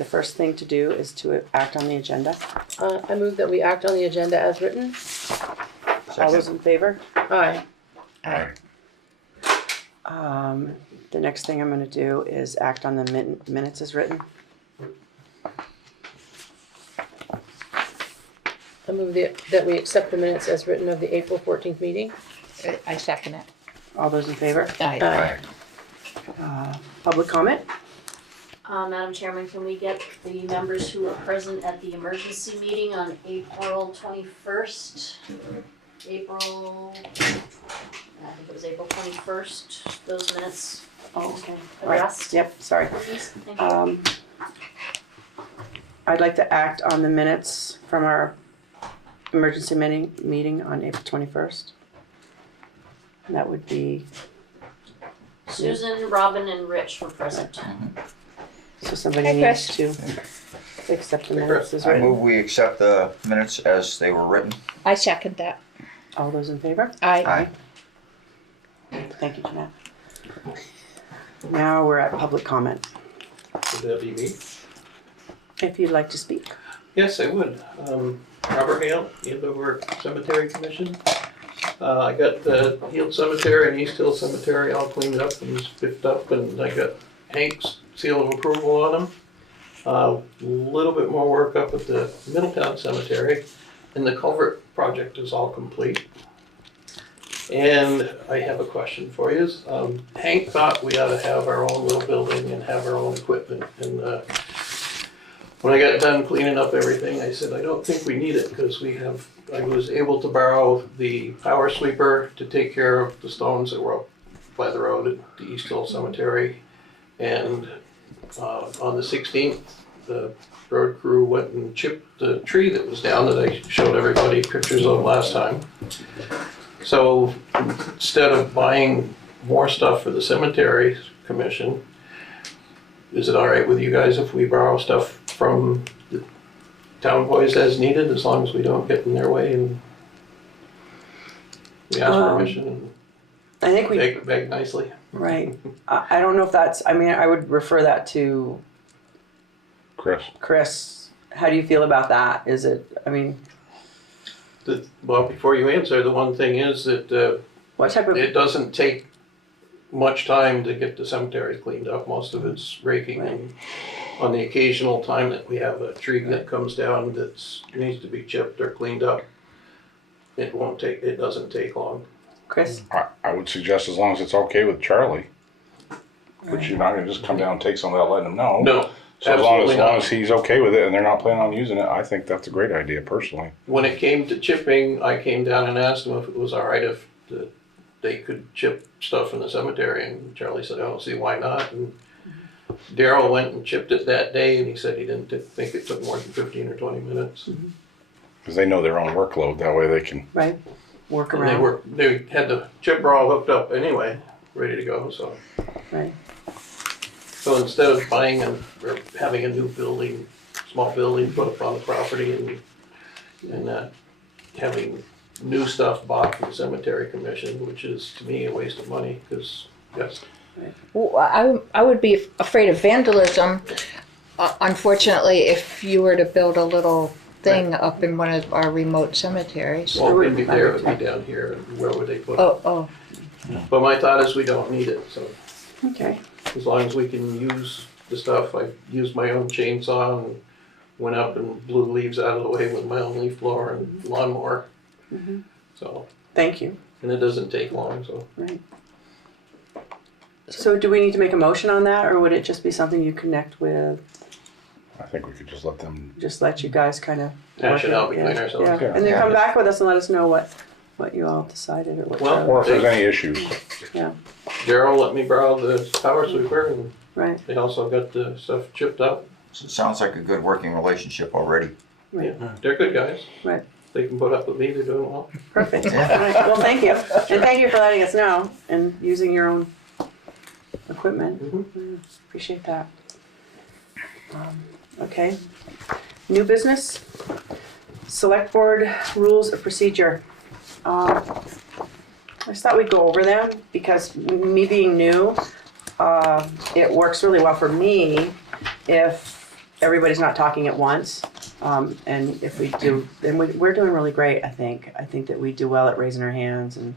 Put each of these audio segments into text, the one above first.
the first thing to do is to act on the agenda. I move that we act on the agenda as written. All those in favor? Aye. Aye. The next thing I'm going to do is act on the minutes as written. I move that we accept the minutes as written of the April 14th meeting. I second it. All those in favor? Aye. Aye. Public comment? Madam Chairman, can we get the members who were present at the emergency meeting on April 21st? I think it was April 21st, those minutes Oh, okay. addressed? Yep, sorry. Please, thank you. I'd like to act on the minutes from our emergency meeting on April 21st. And that would be, Susan, Robin, and Rich were present. so somebody Hi, needs Chris. to accept the minutes as I written. move we accept the minutes as they were written. I second that. All those in favor? Aye. Thank you, Jeanette. Now we're at public comment. Would that be me? If you'd like to speak. Yes, I would. Robert Hale, Andover Cemetery Commission. I got the Heald Cemetery and East Hill Cemetery all cleaned up and spiffed up, and I got Hank's seal of approval on them. A little bit more work up at the Middletown Cemetery, and the culvert project is all complete. And I have a question for you. Hank thought we ought to have our own little building and have our own equipment. And when I got done cleaning up everything, I said, I don't think we need it because I was able to borrow the power sweeper to take care of the stones that were up by the road at the East Hill Cemetery. And on the 16th, the road crew went and chipped the tree that was down that I showed everybody pictures of last time. So instead of buying more stuff for the cemetery commission, is it all right with you guys if we borrow stuff from the town boys as needed, as long as we don't get in their way and we ask permission and I think we, beg nicely? right. I don't know if that's, I mean, I would refer that to Chris. How do you feel about that? Is it, I mean, Well, before you answer, the one thing is that what type of, it doesn't take much time to get the cemetery cleaned up. Most of it's raking, and on the occasional time that we have a tree that comes down that needs to be chipped or cleaned up, it doesn't take long. Chris? I would suggest as long as it's okay with Charlie, which you're not gonna just come down and take some without letting him know. No, So absolutely as long not. as he's okay with it and they're not planning on using it, I think that's a great idea personally. When it came to chipping, I came down and asked them if it was all right if they could chip stuff in the cemetery, and Charlie said, I don't see why not. And Daryl went and chipped it that day, and he said he didn't think it took more than 15 or 20 minutes. Because they know their own workload, that way they can. Right, work And around. they had the chipper all hooked up anyway, ready to go. So Right. So instead of buying or having a new building, small building put up on the property and having new stuff bought from the cemetery commission, which is to me a waste of money, because yes. Well, I would be afraid of vandalism, unfortunately, if you were to build a little thing up in one of our remote cemeteries. Well, it wouldn't be there, it would be down here. Where would they put it? Oh, But my thought is we don't need it, so Okay. as long as we can use the stuff. I used my own chainsaw and went up and blew leaves out of the way with my own leaf blower and lawnmower. So, Thank you. and it doesn't take long, so. Right. So do we need to make a motion on that, or would it just be something you connect with? I think we could just let them. Just let you guys kind of Hash it out between ourselves. Yeah, and then come back with us and let us know what you all decided or what. Well, Or if there's any issues. Yeah, Daryl let me borrow the power sweeper, and right, they also got the stuff chipped up. So it sounds like a good working relationship already. right, Yeah, they're good guys. right. They can put up with me, they're doing well. Perfect. All right. Well, thank you. And thank you for letting us know and using your own equipment. Appreciate that. Okay. New business? Select board rules of procedure. I just thought we'd go over them because me being new, it works really well for me if everybody's not talking at once. And if we do, and we're doing really great, I think. I think that we do well at raising our hands, and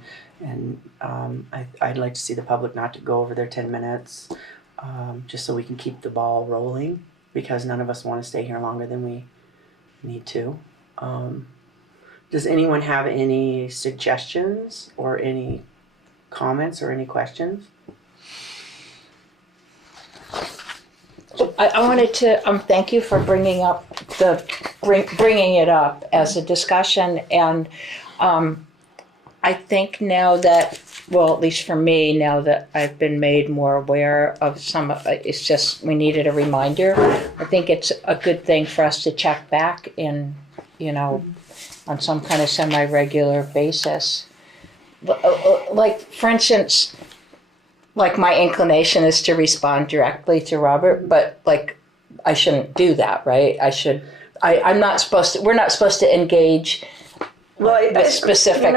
I'd like to see the public not to go over their 10 minutes, just so we can keep the ball rolling, because none of us want to stay here longer than we need to. Does anyone have any suggestions or any comments or any questions? I wanted to thank you for bringing it up as a discussion, and I think now that, well, at least for me, now that I've been made more aware of some of it, it's just we needed a reminder. I think it's a good thing for us to check back in, on some kind of semi-regular basis. Like, for instance, like my inclination is to respond directly to Robert, but like I shouldn't do that, right? I'm not supposed to, we're not supposed to engage with specific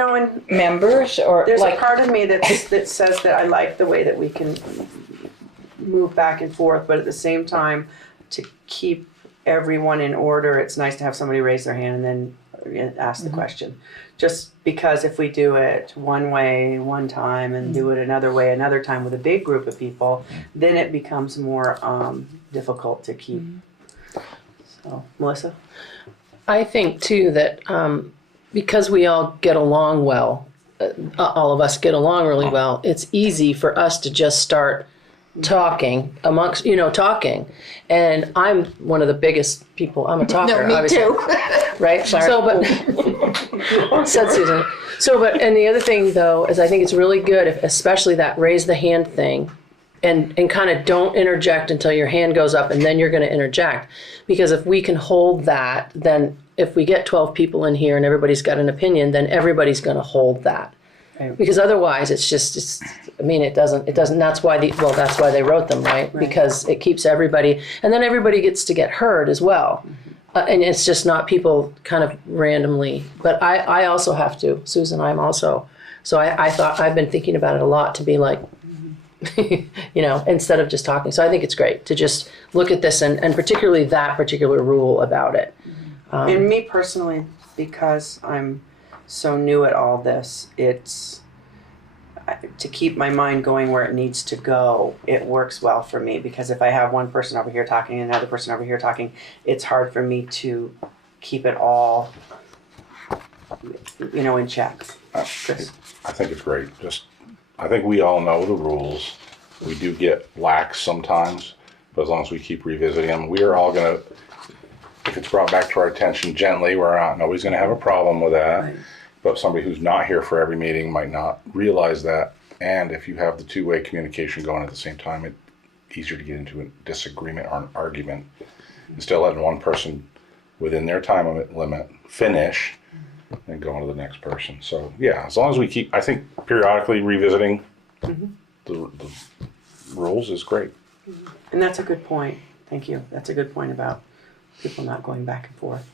members, or there's like, a part of me that says that I like the way that we can move back and forth, but at the same time, to keep everyone in order, it's nice to have somebody raise their hand and then ask the question. Just because if we do it one way one time and do it another way another time with a big group of people, then it becomes more difficult to keep. So, Melissa? I think too that because we all get along well, all of us get along really well, it's easy for us to just start talking amongst, talking. And I'm one of the biggest people, I'm a talker. no, me obviously. too. Right? Sorry. So, but, said Susan. So, but, and the other thing though, is I think it's really good, if, especially that raise the hand thing, and kind of don't interject until your hand goes up and then you're going to interject. Because if we can hold that, then if we get 12 people in here and everybody's got an opinion, then everybody's going to hold that. Right. Because otherwise it doesn't, that's why that's why they wrote them, right? Because it keeps everybody, and then everybody gets to get heard as well. And it's just not people kind of randomly, but I also have to, Susan, I'm also, so I thought, I've been thinking about it a lot to be like, instead of just talking. So I think it's great to just look at this and particularly that particular rule about it. And me personally, because I'm so new at all this, it's to keep my mind going where it needs to go. It works well for me, because if I have one person over here talking and another person over here talking, it's hard for me to keep it all, in check. Chris? I think it's great. I think we all know the rules. We do get lax sometimes, but as long as we keep revisiting them, we are all gonna, if it's brought back to our attention gently, nobody's gonna have a problem with that. Right. But somebody who's not here for every meeting might not realize that. And if you have the two-way communication going at the same time, it's easier to get into a disagreement or an argument. Instead of letting one person within their time limit finish and go on to the next person. So yeah, as long as we keep, I think periodically revisiting the rules is great. And that's a good point. Thank you. That's a good point about people not going back and forth.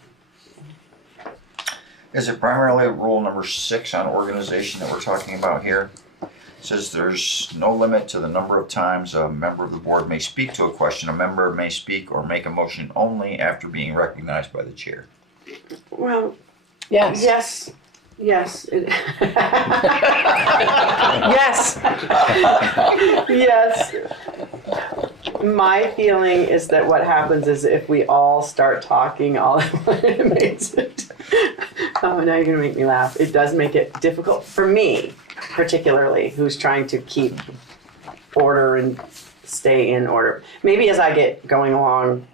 Is it primarily rule number 6 on organization that we're talking about here? It says there's no limit to the number of times a member of the board may speak to a question. A member may speak or make a motion only after being recognized by the chair. Well, Yes. yes. Yes. Yes. Yes. My feeling is that what happens is if we all start talking all at once, it makes it. Oh, now you're going to make me laugh. It does make it difficult for me, particularly, who's trying to keep order and stay in order. Maybe as I get going along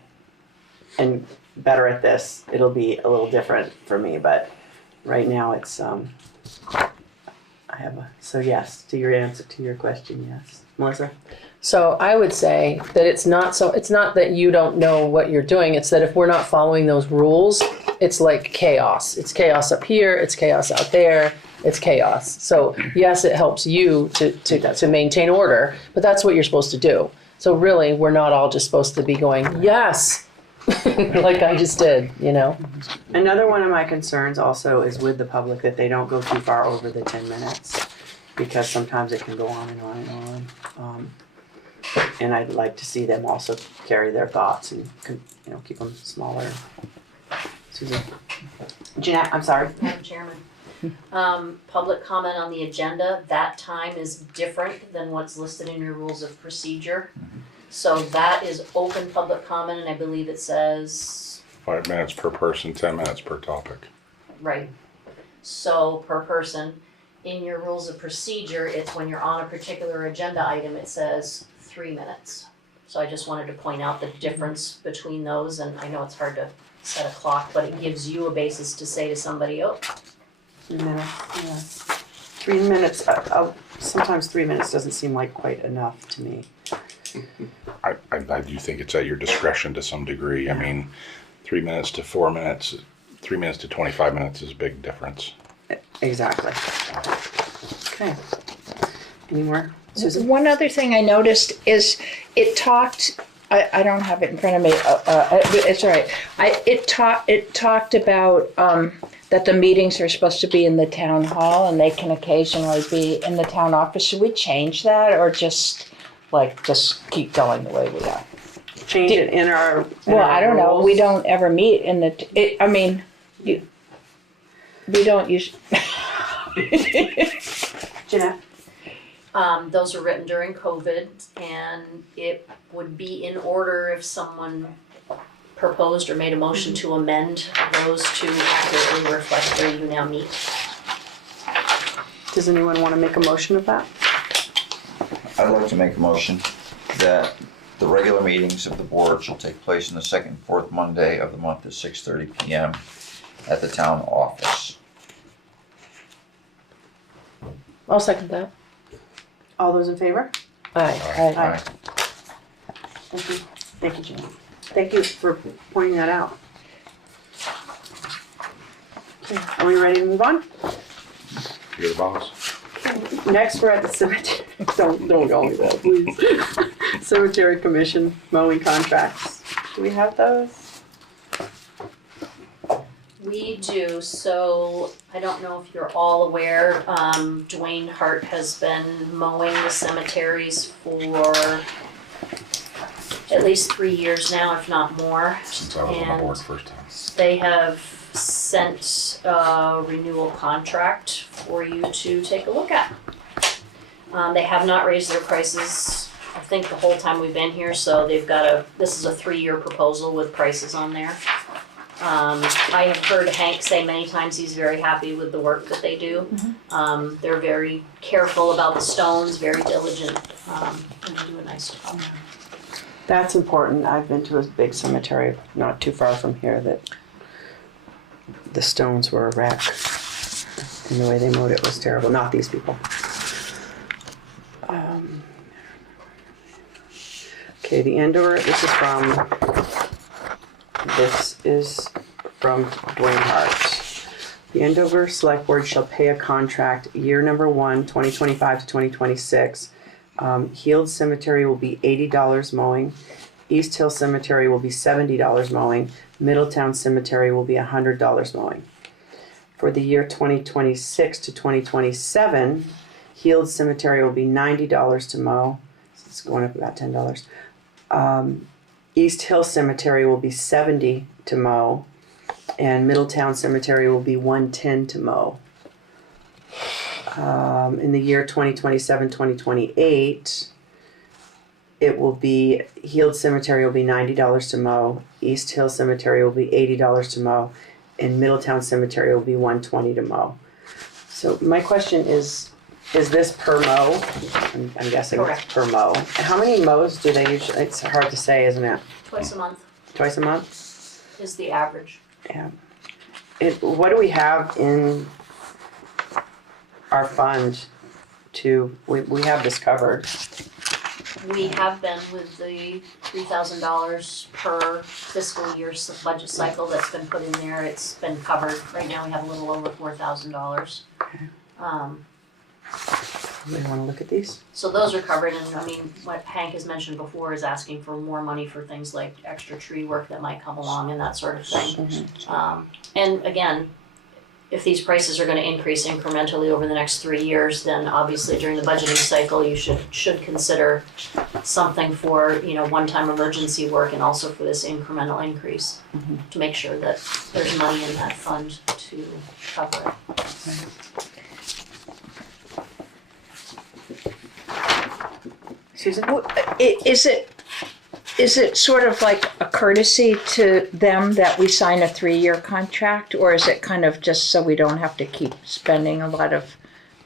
and better at this, it'll be a little different for me, but right now it's so yes, to your answer to your question, yes. Melissa? So I would say that it's not that you don't know what you're doing, it's that if we're not following those rules, it's like chaos. It's chaos up here, it's chaos out there, it's chaos. So yes, it helps you to maintain order, but that's what you're supposed to do. So really, we're not all just supposed to be going, yes, like I just did, Another one of my concerns also is with the public, that they don't go too far over the 10 minutes, because sometimes it can go on and on and on. And I'd like to see them also carry their thoughts and, keep them smaller. Susan? Jeanette, I'm sorry. Madam Chairman. Public comment on the agenda, that time is different than what's listed in your rules of procedure. So that is open public comment, and I believe it says, 5 minutes per person, 10 minutes per topic. right, so per person. In your rules of procedure, it's when you're on a particular agenda item, it says 3 minutes. So I just wanted to point out the difference between those, and I know it's hard to set a clock, but it gives you a basis to say to somebody, oh, 3 minutes, yeah. 3 minutes, sometimes 3 minutes doesn't seem like quite enough to me. I do think it's at your discretion to some degree. I mean, 3 minutes to 4 minutes, 3 minutes to 25 minutes is a big difference. Exactly. Okay. Any more? Susan? One other thing I noticed is it talked, I don't have it in front of me, it's all right. It talked about that the meetings are supposed to be in the town hall and they can occasionally be in the town office. Should we change that or just keep going the way we are? Change it in our Well, I don't know, rules? we don't ever meet in we don't use. Jeanette? those were written during COVID, and it would be in order if someone proposed or made a motion to amend those to accurately reflect where you now meet. Does anyone want to make a motion of that? I'd like to make a motion that the regular meetings of the board shall take place on the second and fourth Monday of the month at 6:30 p.m. at the town office. I'll second that. All those in favor? Aye. Aye. Thank you. Thank you, Jeanette. Thank you for pointing that out. Okay, are we ready to move on? You're the boss. Next, we're at the cemetery. Don't call me that, please. Cemetery Commission mowing contracts. Do we have those? We do, so I don't know if you're all aware, Dwayne Hart has been mowing the cemeteries for at least 3 years now, if not more. Since I was on the board first time. They have sent a renewal contract for you to take a look at. They have not raised their prices, I think, the whole time we've been here, so they've got this is a 3-year proposal with prices on there. I have heard Hank say many times he's very happy with the work that they do. They're very careful about the stones, very diligent, and they do a nice job. That's important. I've been to a big cemetery not too far from here that the stones were a wreck. And the way they mowed it was terrible. Not these people. Okay, the Andover, this is from Dwayne Hart. The Andover Selectboard shall pay a contract year number 1, 2025 to 2026. Heald Cemetery will be $80 mowing. East Hill Cemetery will be $70 mowing. Middletown Cemetery will be $100 mowing. For the year 2026 to 2027, Heald Cemetery will be $90 to mow. So it's going up about $10. East Hill Cemetery will be $70 to mow, and Middletown Cemetery will be $110 to mow. In the year 2027-2028, it will be Heald Cemetery will be $90 to mow, East Hill Cemetery will be $80 to mow, and Middletown Cemetery will be $120 to mow. So my question is this per mow? I'm guessing it's per mow. How many mows do they usually? It's hard to say, isn't it? Twice a month Twice a month? is the average. Yeah. What do we have in our fund we have this covered? We have been with the $3,000 per fiscal year budget cycle that's been put in there. It's been covered. Right now we have a little over $4,000. You want to look at these? So those are covered, and I mean, what Hank has mentioned before is asking for more money for things like extra tree work that might come along and that sort of thing. And again, if these prices are gonna increase incrementally over the next 3 years, then obviously during the budgeting cycle, you should consider something for, one-time emergency work and also for this incremental increase to make sure that there's money in that fund to cover it. Susan? Is it sort of like a courtesy to them that we sign a 3-year contract, or is it kind of just so we don't have to keep spending a lot of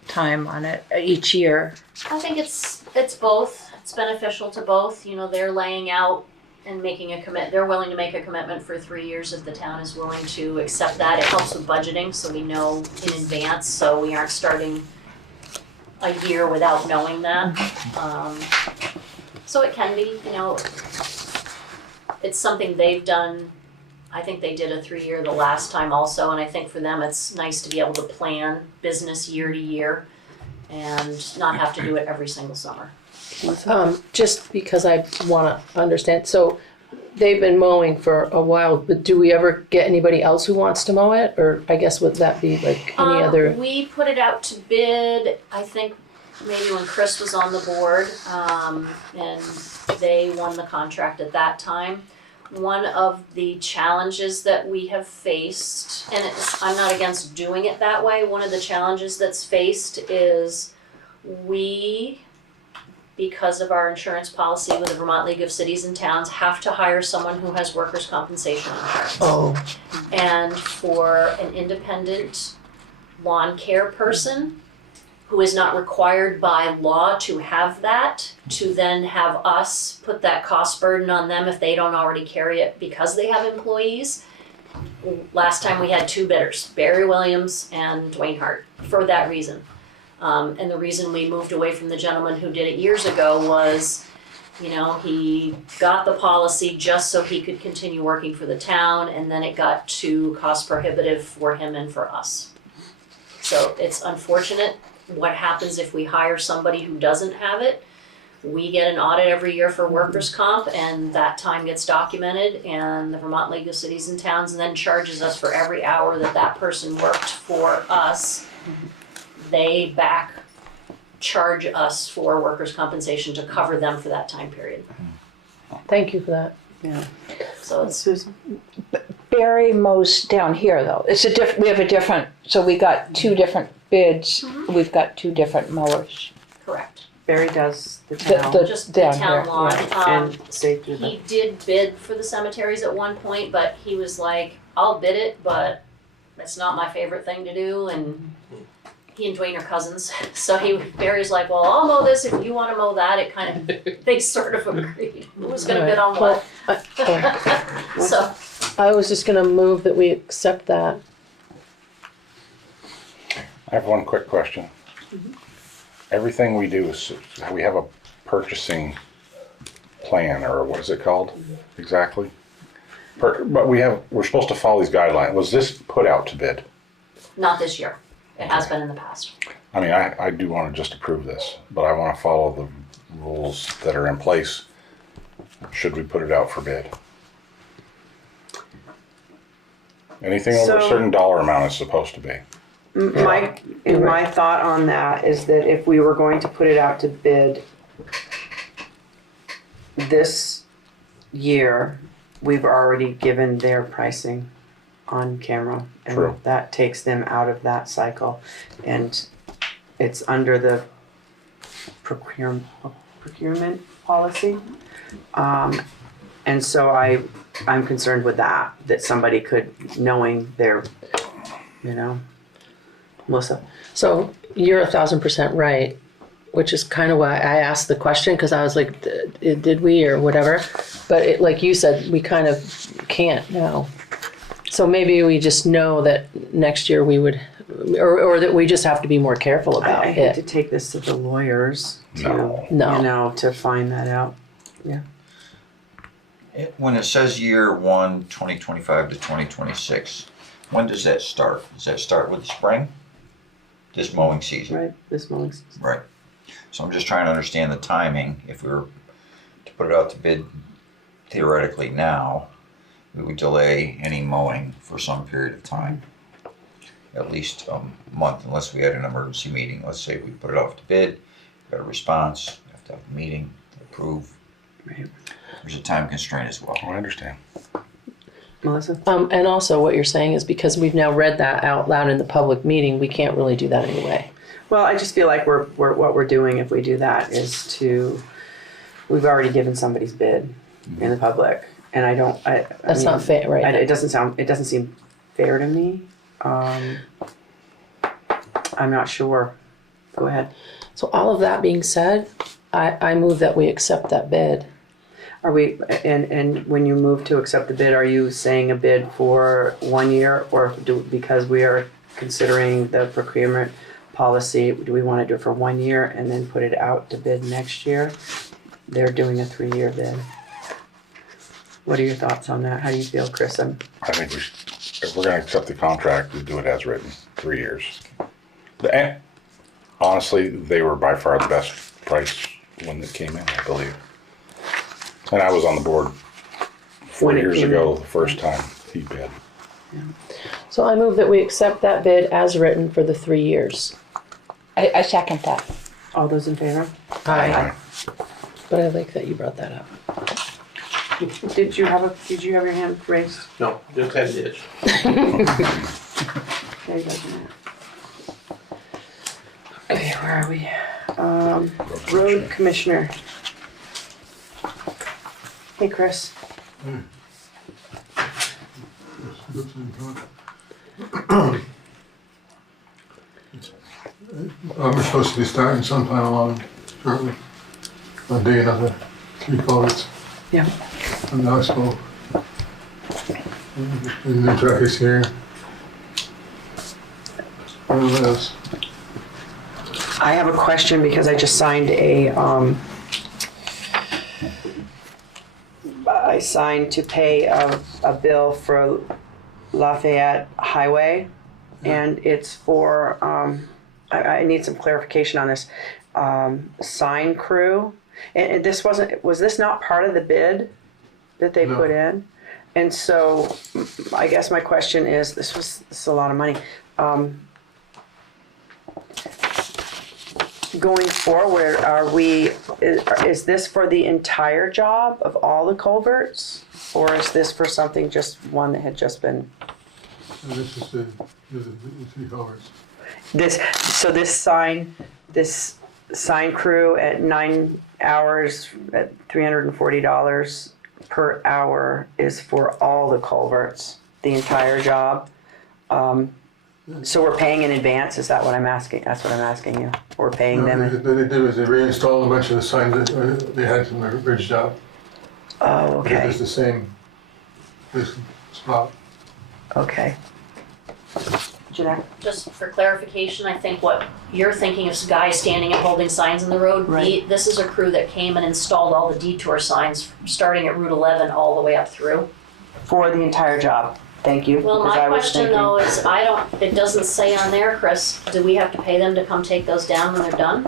time on it each year? I think it's both. It's beneficial to both. They're laying out and making they're willing to make a commitment for 3 years if the town is willing to accept that. It helps with budgeting, so we know in advance, so we aren't starting a year without knowing that. So it can be, it's something they've done. I think they did a 3-year the last time also, and I think for them it's nice to be able to plan business year to year and not have to do it every single summer. Just because I want to understand, so they've been mowing for a while, but do we ever get anybody else who wants to mow it? Or I guess would that be like any other? We put it out to bid, I think maybe when Chris was on the board, and they won the contract at that time. One of the challenges that we have faced, and I'm not against doing it that way, one of the challenges that's faced is because of our insurance policy with the Vermont League of Cities and Towns, have to hire someone who has workers' compensation insurance. Oh, And for an independent lawn care person who is not required by law to have that, to then have us put that cost burden on them if they don't already carry it because they have employees. Last time we had 2 bidders, Barry Williams and Dwayne Hart, for that reason. And the reason we moved away from the gentleman who did it years ago was, he got the policy just so he could continue working for the town, and then it got too cost prohibitive for him and for us. So it's unfortunate what happens if we hire somebody who doesn't have it. We get an audit every year for workers' comp, and that time gets documented, and the Vermont League of Cities and Towns then charges us for every hour that person worked for us. They back charge us for workers' compensation to cover them for that time period. thank you for that. Yeah. So it's, Susan? Barry mows down here though. We have a different, so we got 2 different bids. We've got 2 different mowers. correct. Barry does the town. Just the down town here, lawn. And safe through the. He did bid for the cemeteries at one point, but he was like, I'll bid it, but it's not my favorite thing to do, and he and Dwayne are cousins, so Barry's like, well, I'll mow this if you wanna mow that. It kind of, they sort of agreed, who was gonna bid on what. So, I was just gonna move that we accept that. I have one quick question. Everything we do is, we have a purchasing plan, or what is it called exactly? But we're supposed to follow these guidelines. Was this put out to bid? not this year, it has been in the past. I mean, I do want to just approve this, but I want to follow the rules that are in place. Should we put it out for bid? Anything over a So- certain dollar amount is supposed to be. My thought on that is that if we were going to put it out to bid this year, we've already given their pricing on camera. And True. that takes them out of that cycle. And it's under the procurement policy. And so I'm concerned with that somebody could, knowing their, Melissa. So you're 1,000% right, which is kind of why I asked the question, because I was like, did we or whatever? But like you said, we kind of can't now. So maybe we just know that next year we would, or that we just have to be more careful about I hate to it. take this to the lawyers to, No. to find that out. Yeah. When it says year 1, 2025 to 2026, when does that start? Does that start with the spring? This mowing season? Right, this mowing season. Right. So I'm just trying to understand the timing. If we were to put it out to bid theoretically now, we would delay any mowing for some period of time. at least a month unless we had an emergency meeting. Let's say we put it off to bid, got a response, we have to have a meeting, approve. Right. There's a time constraint as well. Oh, I understand. Melissa? And also what you're saying is because we've now read that out loud in the public meeting, we can't really do that anyway. Well, I just feel like what we're doing if we do that is we've already given somebody's bid in the public, and That's not fair, right? It doesn't seem fair to me. I'm not sure. Go ahead. So all of that being said, I move that we accept that bid. Are we, and when you move to accept the bid, are you saying a bid for 1 year, or because we are considering the procurement policy, do we want to do it for 1 year and then put it out to bid next year? They're doing a 3-year bid. What are your thoughts on that? How do you feel, Chris? I think if we're gonna accept the contract, we do it as written, 3 years. And honestly, they were by far the best price when it came in, I believe. And I was on the board 4 When it years came ago, in. the first time he bid. So I move that we accept that bid as written for the 3 years. I second that. All those in favor? Aye. But I like that you brought that up. Did you have your hand raised? No, just had it. Okay, doesn't it? Okay, where are we? Road commissioner. Hey, Chris. We're supposed to be starting sometime along shortly. I'm digging up the 3 culverts Yeah. on the hospital. And the truck is here. What else? I have a question because I just signed I signed to pay a bill for Lafayette Highway, and it's for, I need some clarification on this, sign crew. And this was this not part of the bid that they No. put in? And so I guess my question is, this is a lot of money. Going forward, is this for the entire job of all the culverts? Or is this for something, just one that had just been, And this is the 3 culverts. this sign crew at 9 hours at $340 per hour is for all the culverts, the entire job? So we're paying in advance, is that what I'm asking? That's what I'm asking you. We're paying them in, What they did was they reinstalled a bunch of the signs that they had from the bridge job. oh, okay, It's the same this spot. okay. Jeanette? Just for clarification, I think what you're thinking of guys standing and holding signs in the road. Right. This is a crew that came and installed all the detour signs, starting at Route 11 all the way up through. For the entire job, thank you. Well, because my I was question thinking- though is, it doesn't say on there, Chris, do we have to pay them to come take those down when they're done?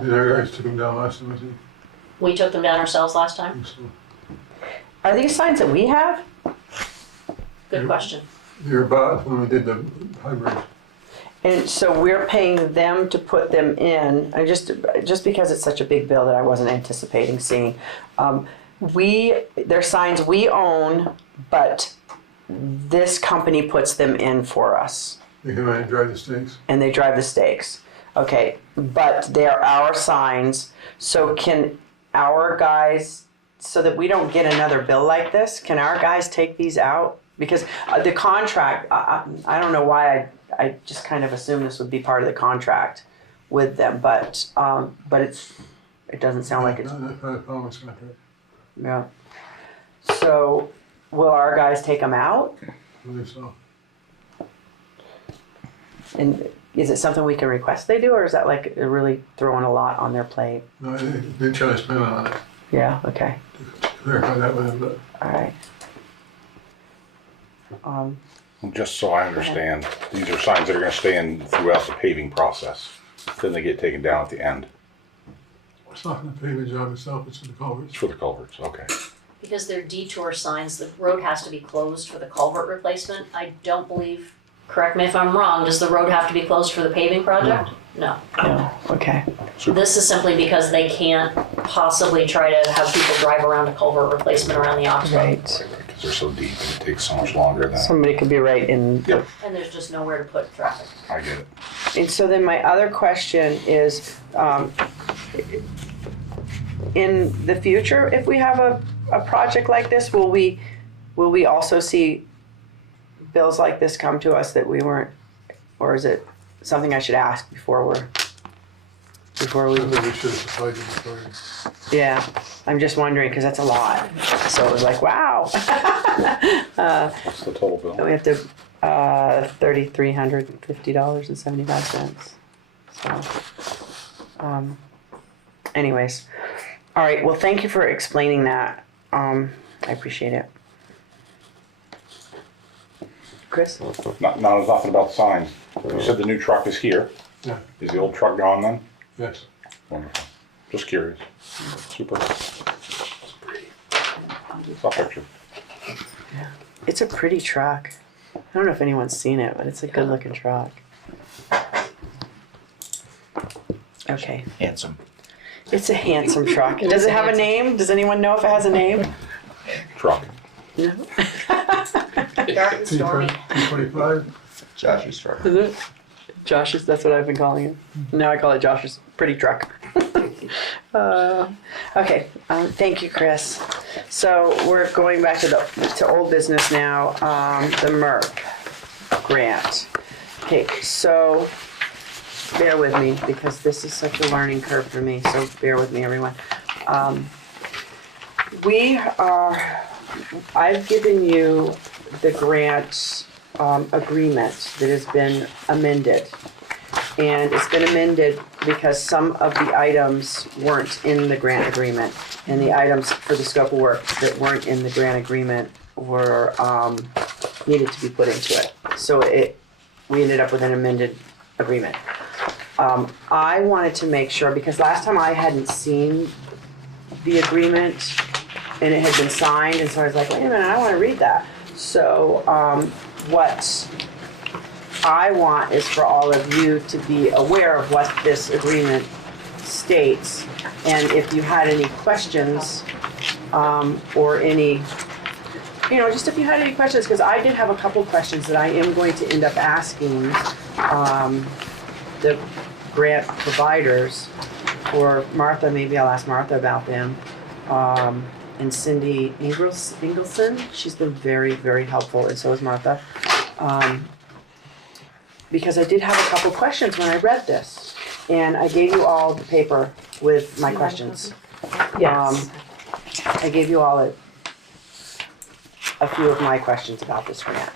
The other guys took them down last time, I think. We took them down ourselves last time? So Are these signs that we have? Good question. they were bought when we did the high bridge. And so we're paying them to put them in, I just because it's such a big bill that I wasn't anticipating seeing. They're signs we own, but this company puts them in for us, They come in and drive the stakes. and they drive the stakes. Okay, but they're our signs, so can our guys, so that we don't get another bill like this, can our guys take these out? Because the contract, I don't know why I just kind of assumed this would be part of the contract with them, but it doesn't sound like it's, Not a promise contract. yeah. So will our guys take them out? I believe so. And is it something we can request they do, or is that like really throwing a lot on their plate? No, they charge payment on it. Yeah, okay, Clarify that with them, but all right. Just so I understand, these are signs that are gonna stay in throughout the paving process. Then they get taken down at the end. it's not gonna pay the job itself, it's for the culverts. It's for the culverts, okay. Because they're detour signs, the road has to be closed for the culvert replacement. I don't believe correct me if I'm wrong, does the road have to be closed for the paving project? No. No, okay. This is simply because they can't possibly try to have people drive around a culvert replacement around the Ox Road. Right. Because they're so deep and it takes so much longer than. Somebody could be right in. Yep, And there's just nowhere to put traffic. I get it. And so then my other question is, in the future, if we have a project like this, will we also see bills like this come to us that we weren't, or is it something I should ask before we? I think we should have supplied you before. Yeah, I'm just wondering because that's a lot. So it was like, wow. What's the total bill? We have to $3,350.75. So, anyways, all right. Well, thank you for explaining that. I appreciate it. Chris? Nothing about the signs. You said the new truck is here. Yeah. Is the old truck gone then? Yes. Wonderful. Just curious. Super. Saw a picture. It's a pretty truck. I don't know if anyone's seen it, but it's a good looking truck. Okay. Handsome. It's a handsome truck. Does it have a name? Does anyone know if it has a name? Truck. No. Dark and stormy. T25? Josh's truck. Is it? Josh's, that's what I've been calling it. Now I call it Josh's pretty truck. Okay, thank you, Chris. So we're going back to old business now, the MERP grant. Okay, so bear with me because this is such a learning curve for me, so bear with me, everyone. I've given you the grant agreement that has been amended. And it's been amended because some of the items weren't in the grant agreement. And the items for the scope of work that weren't in the grant agreement were, needed to be put into it. So we ended up with an amended agreement. I wanted to make sure, because last time I hadn't seen the agreement and it had been signed, and so I was like, wait a minute, I want to read that. So what I want is for all of you to be aware of what this agreement states, and if you had any questions, or any, just if you had any questions, because I did have a couple questions that I am going to end up asking the grant providers, or Martha, maybe I'll ask Martha about them, and Cindy Ingleson, she's been very, very helpful, and so is Martha. Because I did have a couple questions when I read this, and I gave you all the paper with my questions. Yes. I gave you all a few of my questions about this grant.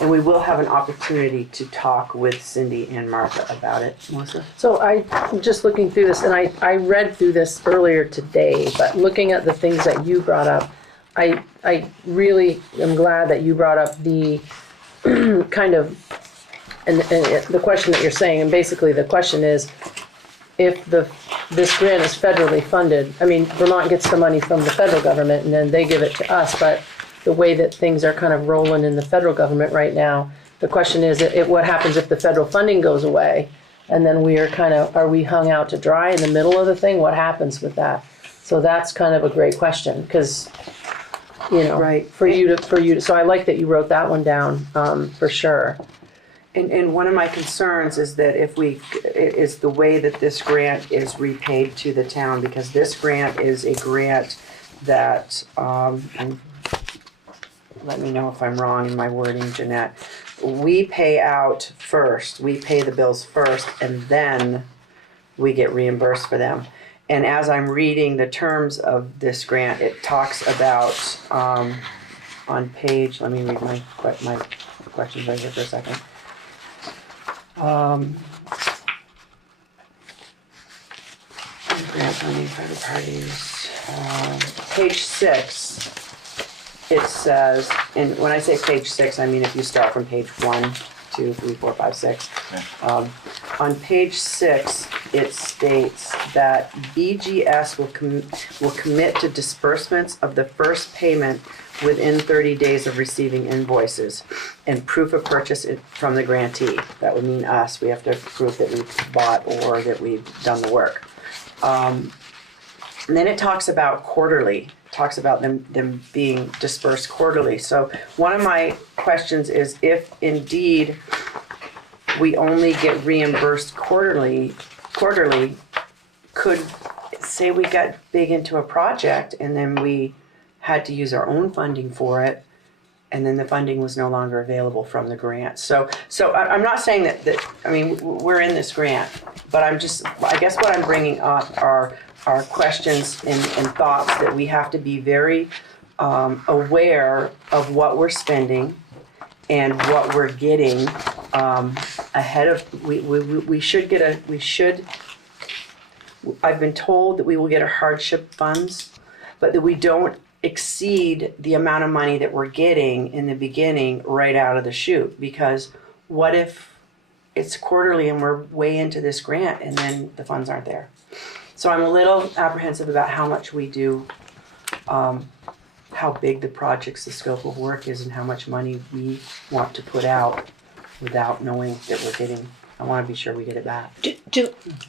And we will have an opportunity to talk with Cindy and Martha about it. Melissa? So I'm just looking through this, and I read through this earlier today, but looking at the things that you brought up, I really am glad that you brought up the kind of, and the question that you're saying, and basically the question is, if this grant is federally funded, I mean, Vermont gets the money from the federal government and then they give it to us, but the way that things are kind of rolling in the federal government right now, the question is, what happens if the federal funding goes away? And then are we hung out to dry in the middle of the thing? What happens with that? So that's kind of a great question, because Right. for you to, so I like that you wrote that one down, for sure. And one of my concerns is that is the way that this grant is repaid to the town, because this grant is a grant that, and let me know if I'm wrong in my wording, Jeanette, we pay out first, we pay the bills first, and then we get reimbursed for them. And as I'm reading the terms of this grant, it talks about, on page, let me read my questions right here for a second. Grant funding, private parties, page 6, it says, and when I say page 6, I mean if you start from page 1, 2, 3, 4, 5, 6. Yeah. On page 6, it states that BGS will commit to disbursements of the first payment within 30 days of receiving invoices and proof of purchase from the grantee. That would mean us. We have to prove that we bought or that we've done the work. And then it talks about quarterly. Talks about them being dispersed quarterly. So one of my questions is, if indeed we only get reimbursed quarterly, could say we got big into a project and then we had to use our own funding for it, and then the funding was no longer available from the grant. So I'm not saying that I mean, we're in this grant, but I guess what I'm bringing up are questions and thoughts that we have to be very aware of what we're spending and what we're getting ahead of. We should. I've been told that we will get a hardship funds, but that we don't exceed the amount of money that we're getting in the beginning right out of the chute. Because what if it's quarterly and we're way into this grant and then the funds aren't there? So I'm a little apprehensive about how much we do, how big the project's, the scope of work is, and how much money we want to put out without knowing that we're getting. I want to be sure we get it back.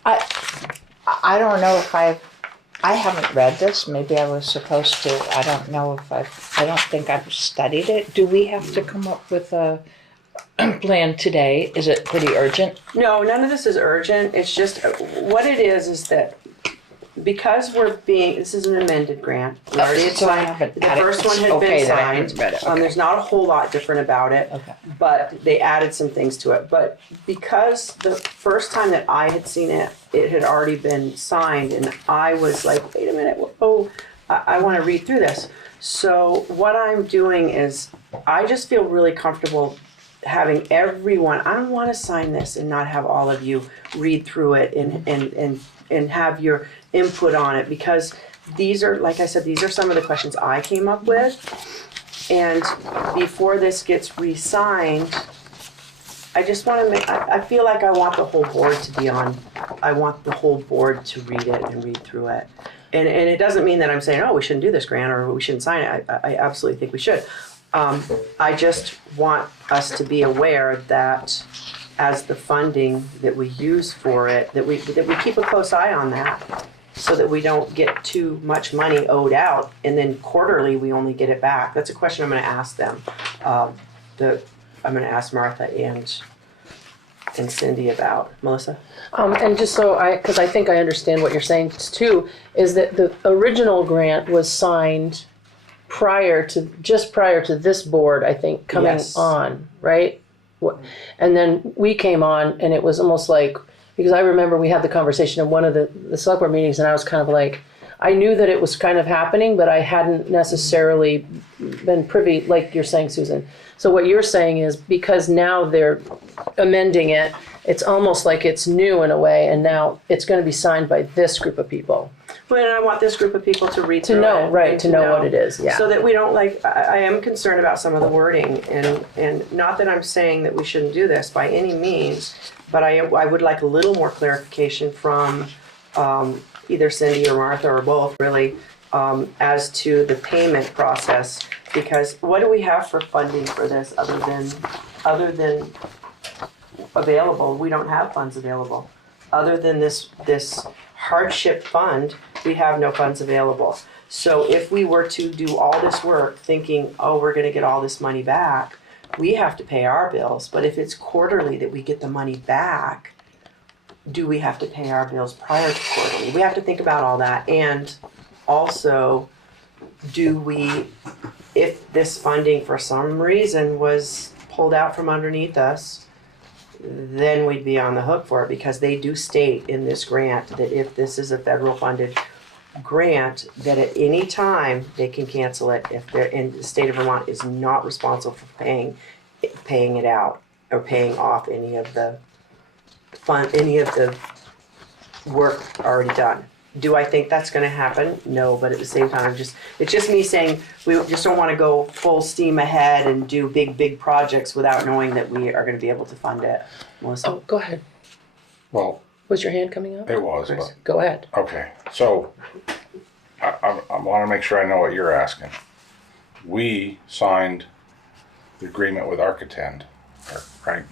I don't know if I haven't read this. Maybe I was supposed to. I don't know if I don't think I've studied it. Do we have to come up with a plan today? Is it pretty urgent? No, none of this is urgent. It's just, what it is that because this is an amended grant. We already had So I signed, haven't the had it. first one had Okay, been then I signed. haven't read it. Okay. There's not a whole lot different about it, Okay. but they added some things to it. But because the first time that I had seen it, it had already been signed, and I was like, wait a minute, I want to read through this. So what I'm doing is, I just feel really comfortable having everyone. I don't want to sign this and not have all of you read through it and have your input on it, because these are, like I said, these are some of the questions I came up with. And before this gets re-signed, I just want to I feel like I want the whole board to be on. I want the whole board to read it and read through it. And it doesn't mean that I'm saying, oh, we shouldn't do this grant or we shouldn't sign it. I absolutely think we should. I just want us to be aware that as the funding that we use for it, that we keep a close eye on that, so that we don't get too much money owed out and then quarterly we only get it back. That's a question I'm going to ask them. I'm going to ask Martha and Cindy about. Melissa? And just because I think I understand what you're saying too, is that the original grant was signed prior to this board, I think, coming Yes. on, right? And then we came on, and it was almost like, because I remember we had the conversation in one of the select board meetings, and I was kind of like, I knew that it was kind of happening, but I hadn't necessarily been privy, like you're saying, Susan. So what you're saying is, because now they're amending it, it's almost like it's new in a way, and now it's going to be signed by this group of people. Well, and I want this group of people to read through know, it. right, and to know what it is, yeah. So that we don't I am concerned about some of the wording, and not that I'm saying that we shouldn't do this by any means, but I would like a little more clarification from either Cindy or Martha or both, really, as to the payment process. Because what do we have for funding for this other than available? We don't have funds available. Other than this hardship fund, we have no funds available. So if we were to do all this work thinking, oh, we're going to get all this money back, we have to pay our bills. But if it's quarterly that we get the money back, do we have to pay our bills prior to quarterly? We have to think about all that. And also, if this funding for some reason was pulled out from underneath us, then we'd be on the hook for it, because they do state in this grant that if this is a federal funded grant, that at any time they can cancel it if they're in the state of Vermont is not responsible for paying it out or paying off any of the work already done. Do I think that's going to happen? No, but at the same time, it's just me saying we just don't want to go full steam ahead and do big projects without knowing that we are going to be able to fund it. Melissa? Oh, go ahead. Well, Was your hand coming up? It was, Chris. but, Go ahead. okay, so, I wanna make sure I know what you're asking. We signed the agreement with Architect, right?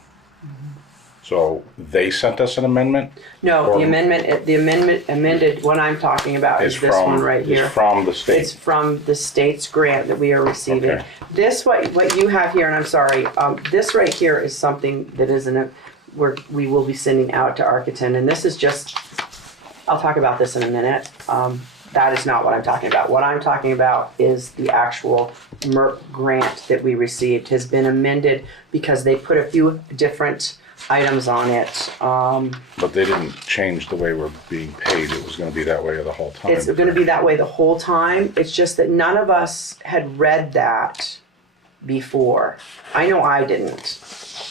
So they sent us an amendment? No, Or- the amendment amended, what I'm talking about is this one right here. Is from the It's state. from the state's grant that we are receiving. Okay. This, what you have here, and I'm sorry, this right here is something that isn't a, we will be sending out to Architect, and this is just, I'll talk about this in a minute. That is not what I'm talking about. What I'm talking about is the actual MERP grant that we received has been amended because they put a few different items on it. But they didn't change the way we're being paid. It was gonna be that way the whole time. It's gonna be that way the whole time. It's just that none of us had read that before. I know I didn't.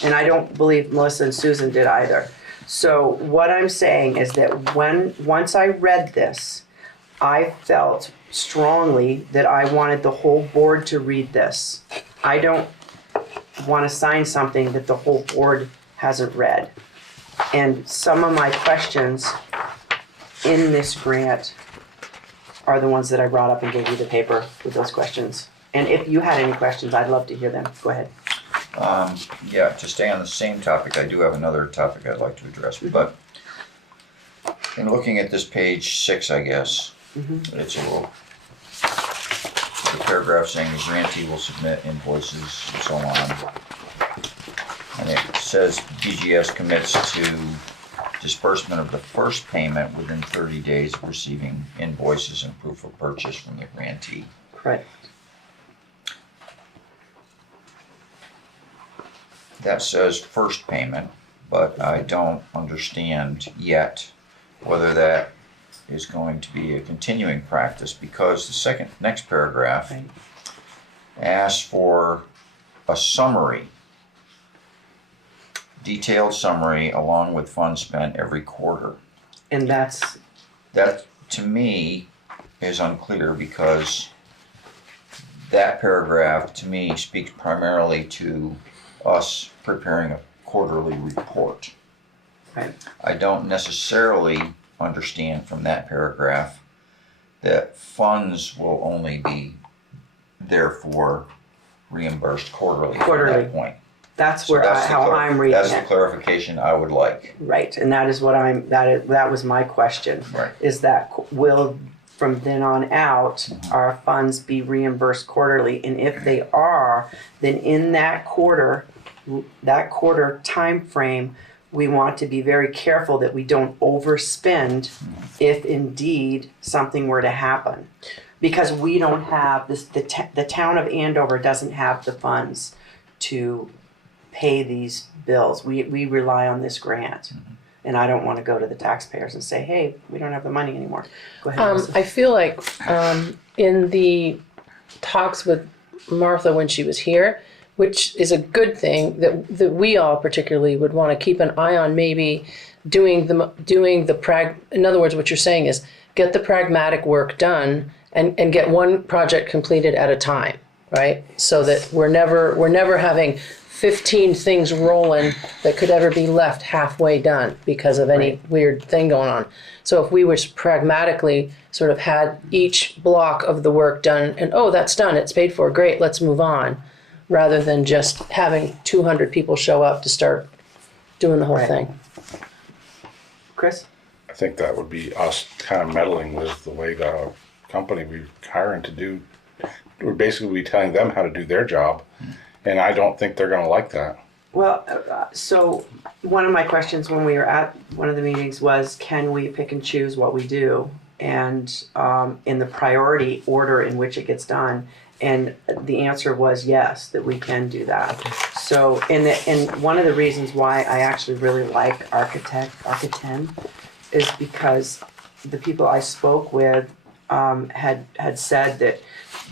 And I don't believe Melissa and Susan did either. So what I'm saying is that once I read this, I felt strongly that I wanted the whole board to read this. I don't wanna sign something that the whole board hasn't read. And some of my questions in this grant are the ones that I brought up and gave you the paper with those questions. And if you had any questions, I'd love to hear them. Go ahead. Yeah, to stay on the same topic, I do have another topic I'd like to address, but in looking at this page 6, I guess, it's a little, the paragraph saying the grantee will submit invoices and so on. And it says BGS commits to disbursement of the first payment within 30 days of receiving invoices and proof of purchase from the grantee. Correct. That says first payment, but I don't understand yet whether that is going to be a continuing practice, because the next paragraph Right. asks for a summary, detailed summary along with funds spent every quarter. And that's, That, to me, is unclear, because that paragraph, to me, speaks primarily to us preparing a quarterly report. right. I don't necessarily understand from that paragraph that funds will only be therefore reimbursed quarterly from Quarterly. that point. That's So where that's the how I'm reading That's the it. clarification I would like. Right, and that is what that was my question. Right. Is that will, from then on out, our funds be reimbursed quarterly? And if they are, then in that quarter time frame, we want to be very careful that we don't overspend if indeed something were to happen. Because we don't have this, the town of Andover doesn't have the funds to pay these bills. We rely on this grant. And I don't want to go to the taxpayers and say, hey, we don't have the money anymore. Go ahead, Melissa. I feel like in the talks with Martha when she was here, which is a good thing that we all particularly would want to keep an eye on, maybe in other words, what you're saying is get the pragmatic work done and get one project completed at a time, right? So that we're never having 15 things rolling that could ever be left halfway done because of any weird thing going on. So if we were pragmatically sort of had each block of the work done and, oh, that's done, it's paid for, great, let's move on, rather than just having 200 people show up to start doing the whole thing. Chris? I think that would be us kind of meddling with the way the company we're hiring to do. We're basically be telling them how to do their job, and I don't think they're going to like that. Well, so one of my questions when we were at one of the meetings was, can we pick and choose what we do? And in the priority order in which it gets done. And the answer was yes, that we can do that. So, and one of the reasons why I actually really like Architect is because the people I spoke with had said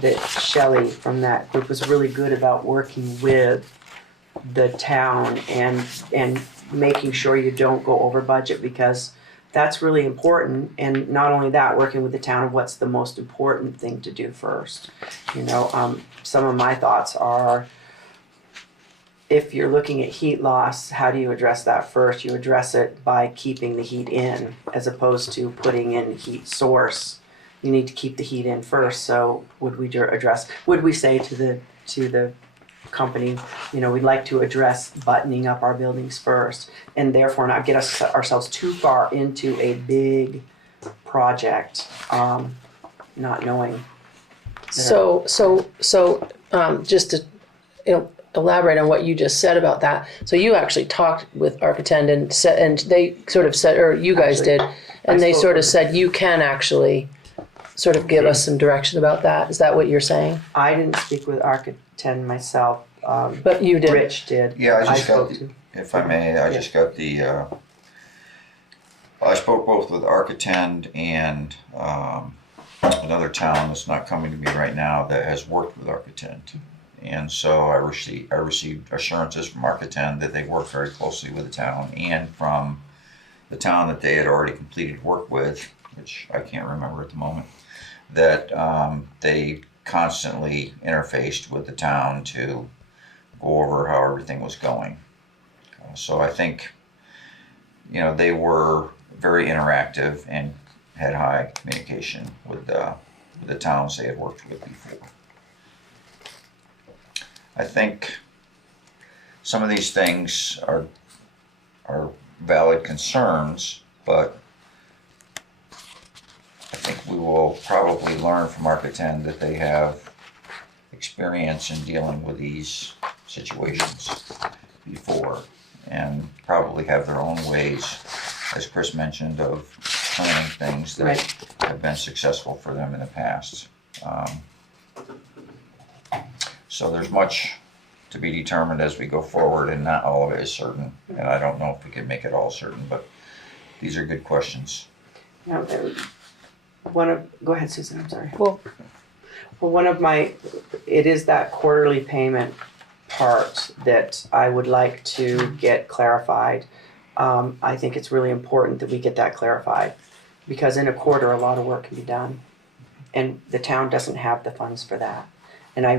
that Shelley from that group was really good about working with the town and making sure you don't go over budget, because that's really important. And not only that, working with the town of what's the most important thing to do first. You know, some of my thoughts are if you're looking at heat loss, how do you address that first? You address it by keeping the heat in as opposed to putting in heat source. You need to keep the heat in first. So would we say to the company, we'd like to address buttoning up our buildings first and therefore not get ourselves too far into a big project, not knowing. So, just to elaborate on what you just said about that. So you actually talked with Architect and they sort of said, or you guys Actually, did, and they spoke sort of with- said you can actually sort of give us some direction about that. Is that what you're saying? I didn't speak with Architect myself. But you did. Rich did. Yeah, I just got spoke to. if I may, I just got I spoke both with Architect and another town that's not coming to me right now that has worked with Architect. And so I received assurances from Architect that they work very closely with the town, and from the town that they had already completed work with, which I can't remember at the moment, that they constantly interfaced with the town to go over how everything was going. So I think, they were very interactive and had high communication with the towns they had worked with before. I think some of these things are valid concerns, but I think we will probably learn from Architect that they have experience in dealing with these situations before, and probably have their own ways, as Chris mentioned, of planning things that Right. have been successful for them in the past. So there's much to be determined as we go forward, and not all of it is certain. And I don't know if we can make it all certain, but these are good questions. Now, go ahead, Susan, I'm sorry. Well, it is that quarterly payment part that I would like to get clarified. I think it's really important that we get that clarified, because in a quarter, a lot of work can be done. And the town doesn't have the funds for that. And I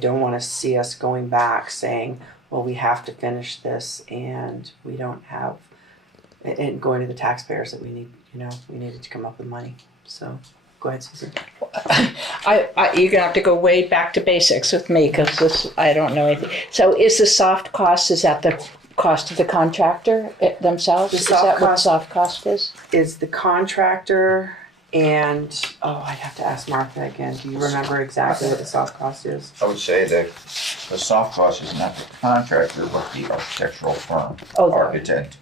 don't want to see us going back saying, well, we have to finish this and we don't have, and going to the taxpayers that we needed to come up with money. So go ahead, Susan. you're gonna have to go way back to basics with me, because I don't know anything. So is the soft cost, is that the cost of the contractor themselves? The Is soft that what cost- soft cost is? Is the contractor and, I'd have to ask Martha again. Do you remember exactly what the soft cost is? I would say that the soft cost is not the contractor, but the architectural firm. Oh, the- Architect.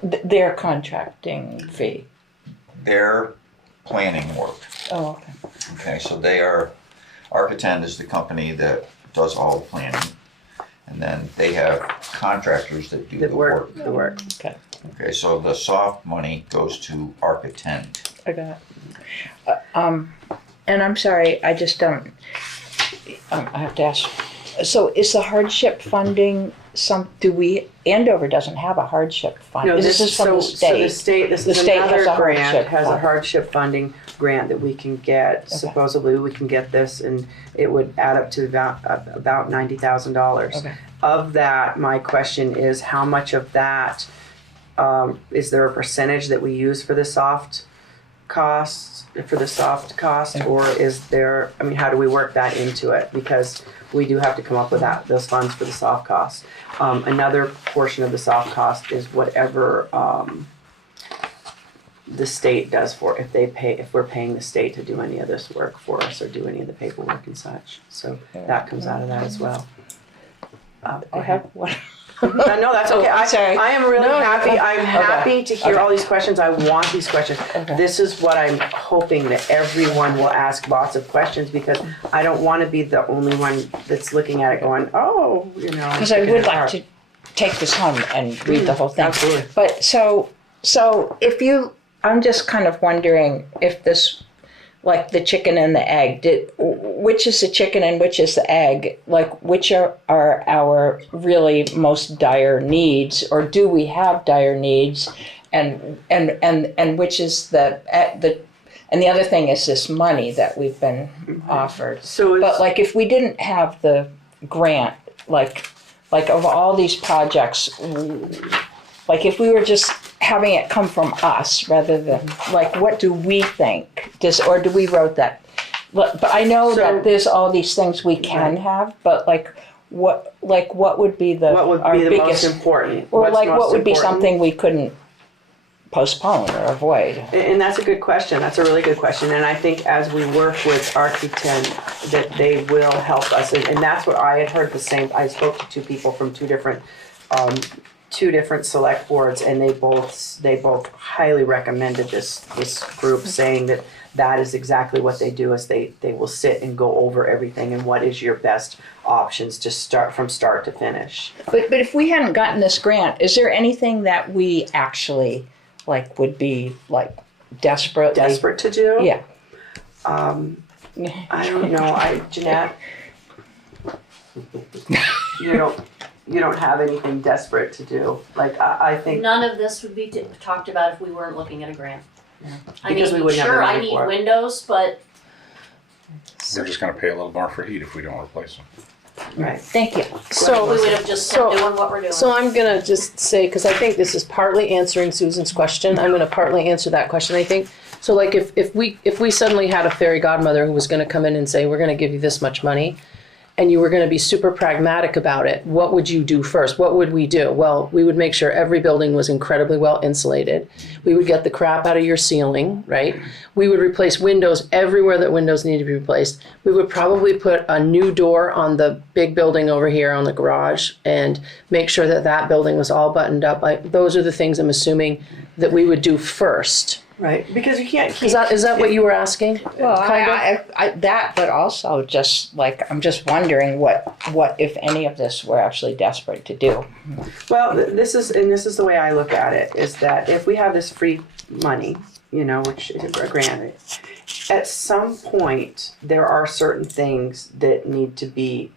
Their contracting fee. Their planning work. Oh, okay. Okay, so Architect is the company that does all the planning. And then they have contractors that do the work. The work. Okay, Okay, so the soft money goes to Architect. I got it. And I'm sorry, I just don't, I have to ask. So is the hardship funding Andover doesn't have a hardship fund. No, This is from the state. This The is state has another a grant, hardship has a fund. hardship funding grant that we can get. Supposedly we can get this and it would add up to about $90,000. Okay. Of that, my question is how much of that, is there a percentage that we use for the soft cost, or is there, how do we work that into it? Because we do have to come up with those funds for the soft costs. Another portion of the soft cost is whatever the state does if we're paying the state to do any of this work for us or do any of the paperwork and such. So that comes out of that as well. I have one. No, that's okay. Sorry. I am really happy. I'm happy to hear Okay. all these questions. I want these questions. Okay. This is what I'm hoping that everyone will ask lots of questions, because I don't want to be the only one that's looking at it going, oh, Because I would like to take this home and read the whole thing. Absolutely. But so I'm just kind of wondering if this, like the chicken and the egg, which is the chicken and which is the egg? Like, which are our really most dire needs, or do we have dire needs? And which is and the other thing is this money that we've been offered. So But like, if we didn't have the grant, like like of all these projects, like if we were just having it come from us rather than, like, what do we think? Or do we wrote that? But I know So- that there's all these things we can have, but what would be What would our be the biggest, most important? or What's like most what would be important? something we couldn't postpone or avoid? And that's a good question. That's a really good question. And I think as we work with Archie10, that they will help us. And that's what I had heard the same. I spoke to two people from two different select boards, and they both highly recommended this group, saying that is exactly what they do, is they will sit and go over everything and what is your best options to start to finish. But if we hadn't gotten this grant, is there anything that we actually like would be like desperate Desperate to do? Yeah. I don't know. Jeanette, you don't have anything desperate to do. Like I think None of this would be talked about if we weren't looking at a grant. I Because we mean, wouldn't have sure, the I money need for it. windows, but We're just gonna pay a little more for heat if we don't replace them. right. Thank you. So, we would have just So- kept doing what we're doing. So I'm gonna just say, because I think this is partly answering Susan's question, I'm gonna partly answer that question, I think. So like if we suddenly had a fairy godmother who was gonna come in and say, we're gonna give you this much money, and you were gonna be super pragmatic about it, what would you do first? What would we do? Well, we would make sure every building was incredibly well insulated. We would get the crap out of your ceiling, right? We would replace windows everywhere that windows need to be replaced. We would probably put a new door on the big building over here on the garage and make sure that that building was all buttoned up. Those are the things I'm assuming that we would do first. Right. Because you can't keep. Is that what you were asking? Well, Kind of? I that, but also just like I'm just wondering what if any of this we're actually desperate to do. Well, this is the way I look at it, is that if we have this free money, which is granted, at some point there are certain things that need to be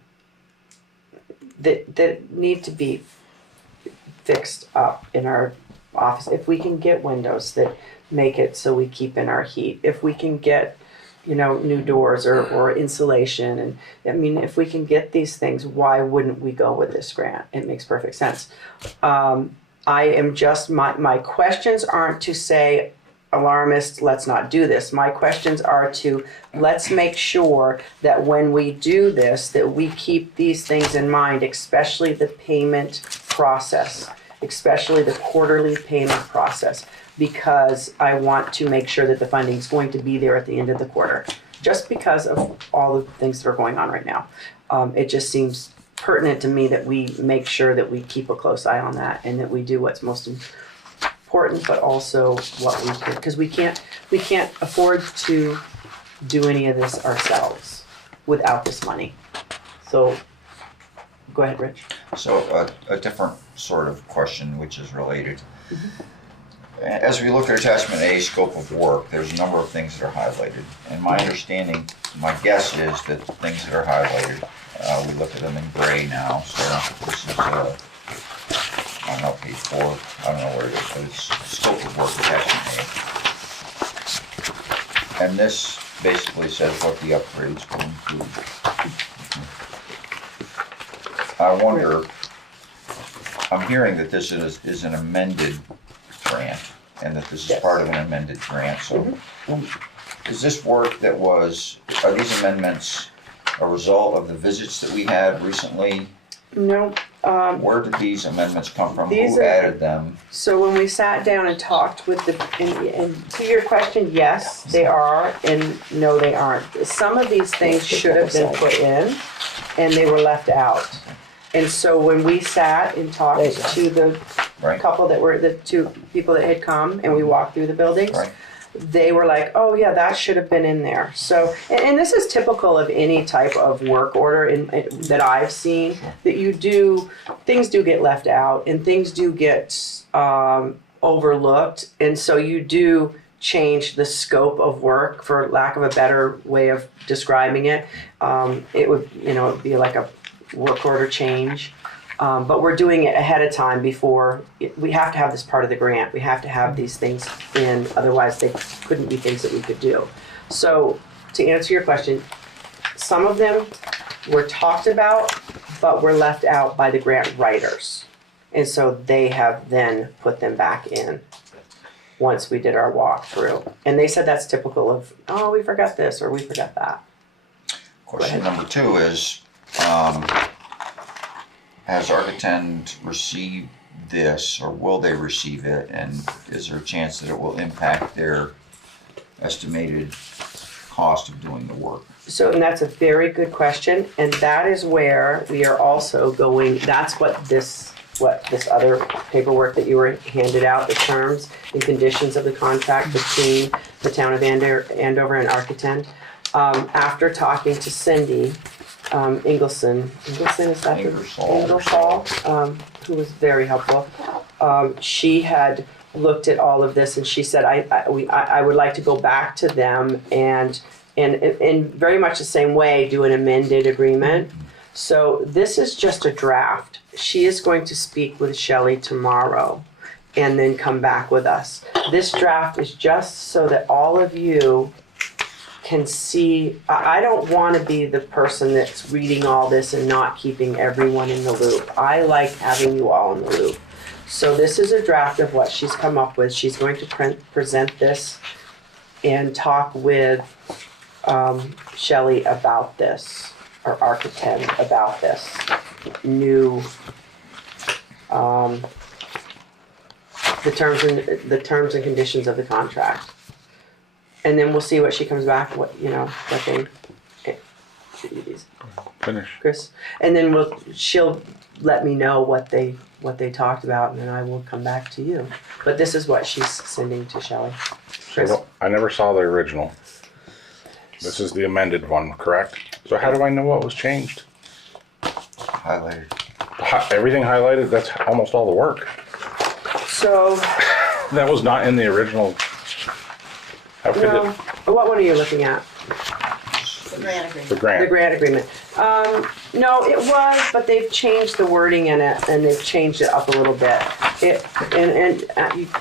fixed up in our office. If we can get windows that make it so we keep in our heat, if we can get new doors or insulation, and I mean, if we can get these things, why wouldn't we go with this grant? It makes perfect sense. I am just, my questions aren't to say, alarmist, let's not do this. My questions are to, let's make sure that when we do this, that we keep these things in mind, especially the payment process, especially the quarterly payment process, because I want to make sure that the funding is going to be there at the end of the quarter, just because of all the things that are going on right now. It just seems pertinent to me that we make sure that we keep a close eye on that, and that we do what's most important, but also what we can, because we can't afford to do any of this ourselves without this money. So, go ahead, Rich. So a different sort of question, which is related. As we look at attachment A, scope of work, there's a number of things that are highlighted. And my understanding, my guess is that the things that are highlighted, we look at them in gray now. So this is, I don't know, page 4, I don't know where it is, but it's scope of work, attachment A. And this basically says what the upgrades will include. I wonder, I'm hearing that this is an amended grant, and that this is Yes. part of an amended grant, so is this work that are these amendments a result of the visits that we had recently? No. Where did these amendments come from? These Who are- added them? So when we sat down and talked with and to your question, yes, they are, and no, they aren't. Some of these things should have been put in, and they were left out. And so when we sat and talked to the Right. couple the two people that had come, and we walked through the buildings, Right. they were like, oh yeah, that should have been in there. So, and this is typical of any type of work order that I've seen, that things do get left out, and things do get overlooked, and so you do change the scope of work, for lack of a better way of describing it. It would, it'd be like a work order change. But we're doing it ahead of time before, we have to have this part of the grant. We have to have these things in, otherwise they couldn't be things that we could do. So to answer your question, some of them were talked about, but were left out by the grant writers. And so they have then put them back in once we did our walkthrough. And they said that's typical of, oh, we forgot this or we forgot that. Question number 2 is, has Architect received this, or will they receive it, and is there a chance that it will impact their estimated cost of doing the work? So, and that's a very good question, and that is where we are also going, that's what this other paperwork that you were handed out, the terms and conditions of the contract between the town of Andover and Architect. After talking to Cindy Ingleson, is that Ingersoll, who was very helpful. She had looked at all of this and she said, I would like to go back to them and in very much the same way do an amended agreement. So this is just a draft. She is going to speak with Shelley tomorrow and then come back with us. This draft is just so that all of you can see. I don't want to be the person that's reading all this and not keeping everyone in the loop. I like having you all in the loop. So this is a draft of what she's come up with. She's going to present this and talk with Shelley about this, or Architect about this new the terms and conditions of the contract. And then we'll see what she comes back, what they Finish. Chris. And then she'll let me know what they talked about, and then I will come back to you. But this is what she's sending to Shelley. Chris. So I never saw the original. This is the amended one, correct? So how do I know what was changed? Highlighted. Everything highlighted, that's almost all the work. So That was not in the original. How could no, what one are you looking at? The grant agreement. the grant? The grant agreement. No, it was, but they've changed the wording in it, and they've changed it up a little bit.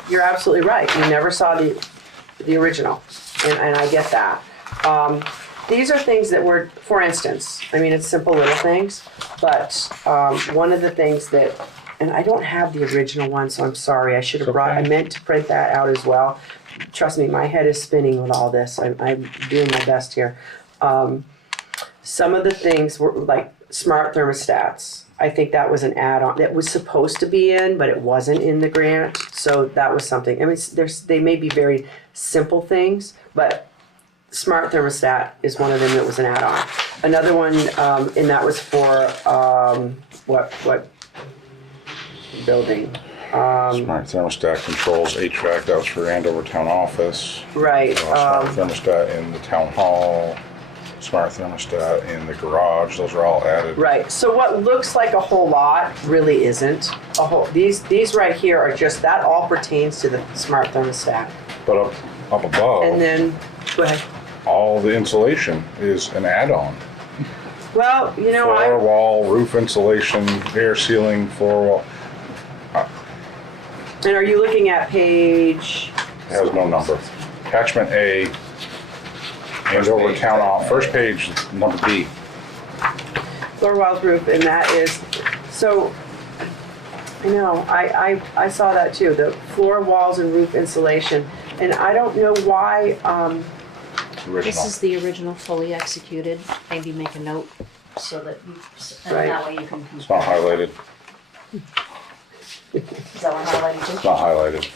You're absolutely right. You never saw the original, and I get that. These are things that were, for instance, I mean, it's simple little things, but one of the things that, and I don't have the original one, so I'm sorry. I should have I meant to print that out as well. Trust me, my head is spinning with all this. I'm doing my best here. Some of the things were like smart thermostats. I think that was an add-on that was supposed to be in, but it wasn't in the grant. So that was something. I mean, they may be very simple things, but smart thermostat is one of them that was an add-on. Another one, and that was for what building? Smart thermostat controls HVAC, that was for Andover Town Office. Right. Smart thermostat in the town hall, smart thermostat in the garage, those are all added. Right. So what looks like a whole lot really isn't a whole. These right here are just, that all pertains to the smart thermostat. But up above, And then, go ahead. all the insulation is an add-on. Well, Floor wall, roof insulation, air sealing, floor wall, and are you looking at page? it has no number. Attachment A, Andover Town Office, first page, number B. Floor walls, roof, and that is, so, I know, I saw that too, the floor walls and roof insulation, and I don't know why, Original. This is the original fully executed. Maybe make a note so that and Right. that way you can It's not compare. highlighted, Is that one highlighted it's too? not highlighted.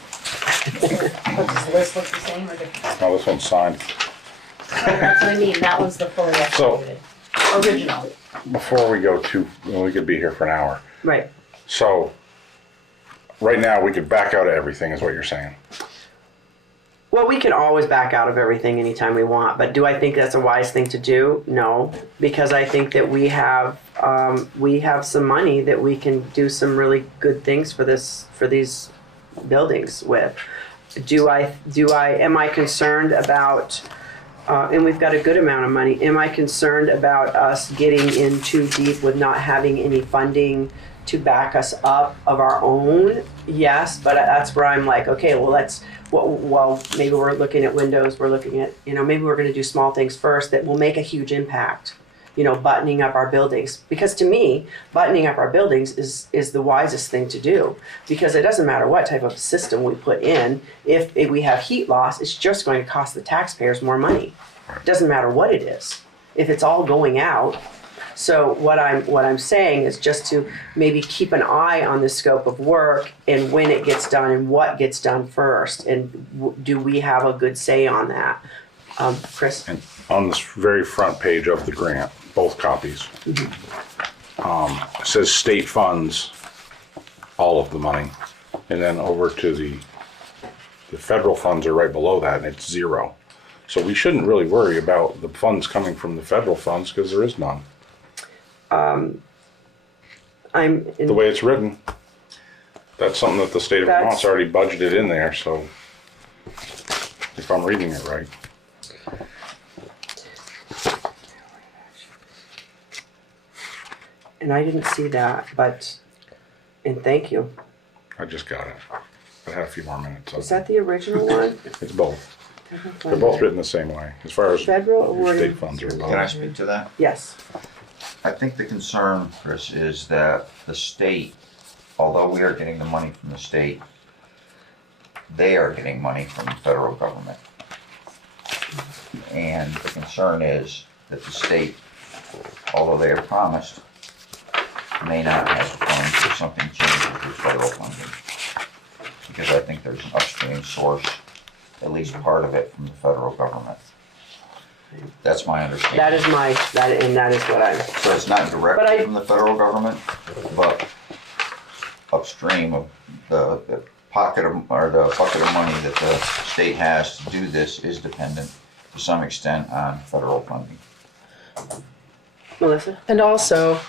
But does the list look the same or different? No, this one's signed. That's what I mean. That was the fully executed. Original. Before we go to, we could be here for an hour. right. So, right now, we could back out of everything, is what you're saying. Well, we can always back out of everything anytime we want, but do I think that's a wise thing to do? No, because I think that we have some money that we can do some really good things for these buildings with. Am I concerned about, and we've got a good amount of money, am I concerned about us getting in too deep with not having any funding to back us up of our own? Yes, but that's where I'm like, okay, well, maybe we're looking at windows, we're looking at, maybe we're gonna do small things first that will make a huge impact. buttoning up our buildings. Because to me, buttoning up our buildings is the wisest thing to do. Because it doesn't matter what type of system we put in, if we have heat loss, it's just going to cost the taxpayers more money. It doesn't matter what it is. If it's all going out. So what I'm saying is just to maybe keep an eye on the scope of work and when it gets done and what gets done first, and do we have a good say on that? Chris? And on this very front page of the grant, both copies, it says state funds all of the money, and then over to the federal funds are right below that, and it's 0. So we shouldn't really worry about the funds coming from the federal funds because there is none. The way it's written, that's something that the state of Vermont's already budgeted in there, so if I'm reading it right. And I didn't see that, and thank you. I just got it. I had a few more minutes. Is that the original one? It's both. They're both written the same way, as far as Federal awarding. state funds are Can I involved. speak to that? Yes. I think the concern, Chris, is that the state, although we are getting the money from the state, they are getting money from the federal government. And the concern is that the state, although they are promised, may not have the funds if something changes with federal funding. Because I think there's an upstream source, at least part of it, from the federal government. That's my understanding. That is what I'm. So it's not directly from the federal government, but upstream of the pocket of, or the bucket of money that the state has to do this is dependent to some extent on federal funding. Melissa? And also,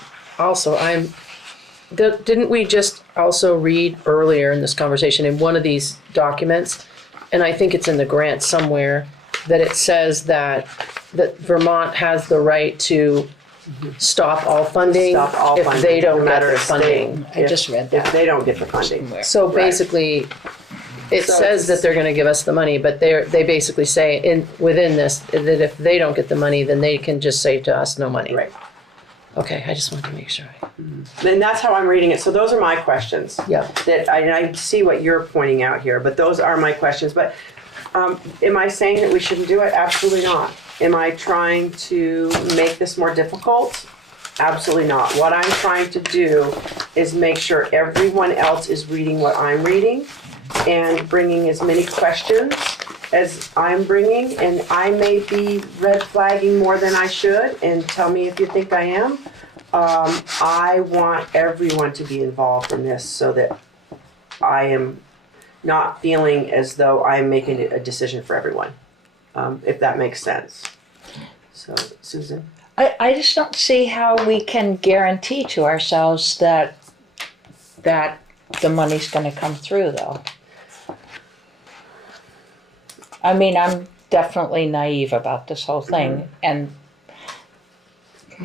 didn't we just also read earlier in this conversation in one of these documents, and I think it's in the grant somewhere, that it says that Vermont has the right to stop all funding Stop all if funding, they no don't get matter the if funding. I just read If that. they don't get the funding. So Right. basically, it So says that they're gonna give us the money, but they basically say within this, that if they don't get the money, then they can just say to us, no money. Right. Okay, I just wanted to make sure. And that's how I'm reading it. So those are my questions. Yeah. That I see what you're pointing out here, but those are my questions. But am I saying that we shouldn't do it? Absolutely not. Am I trying to make this more difficult? Absolutely not. What I'm trying to do is make sure everyone else is reading what I'm reading and bringing as many questions as I'm bringing. And I may be red flagging more than I should, and tell me if you think I am. I want everyone to be involved in this so that I am not feeling as though I'm making a decision for everyone, if that makes sense. So, Susan? I just don't see how we can guarantee to ourselves that the money's gonna come through, though. I mean, I'm definitely naive about this whole thing, and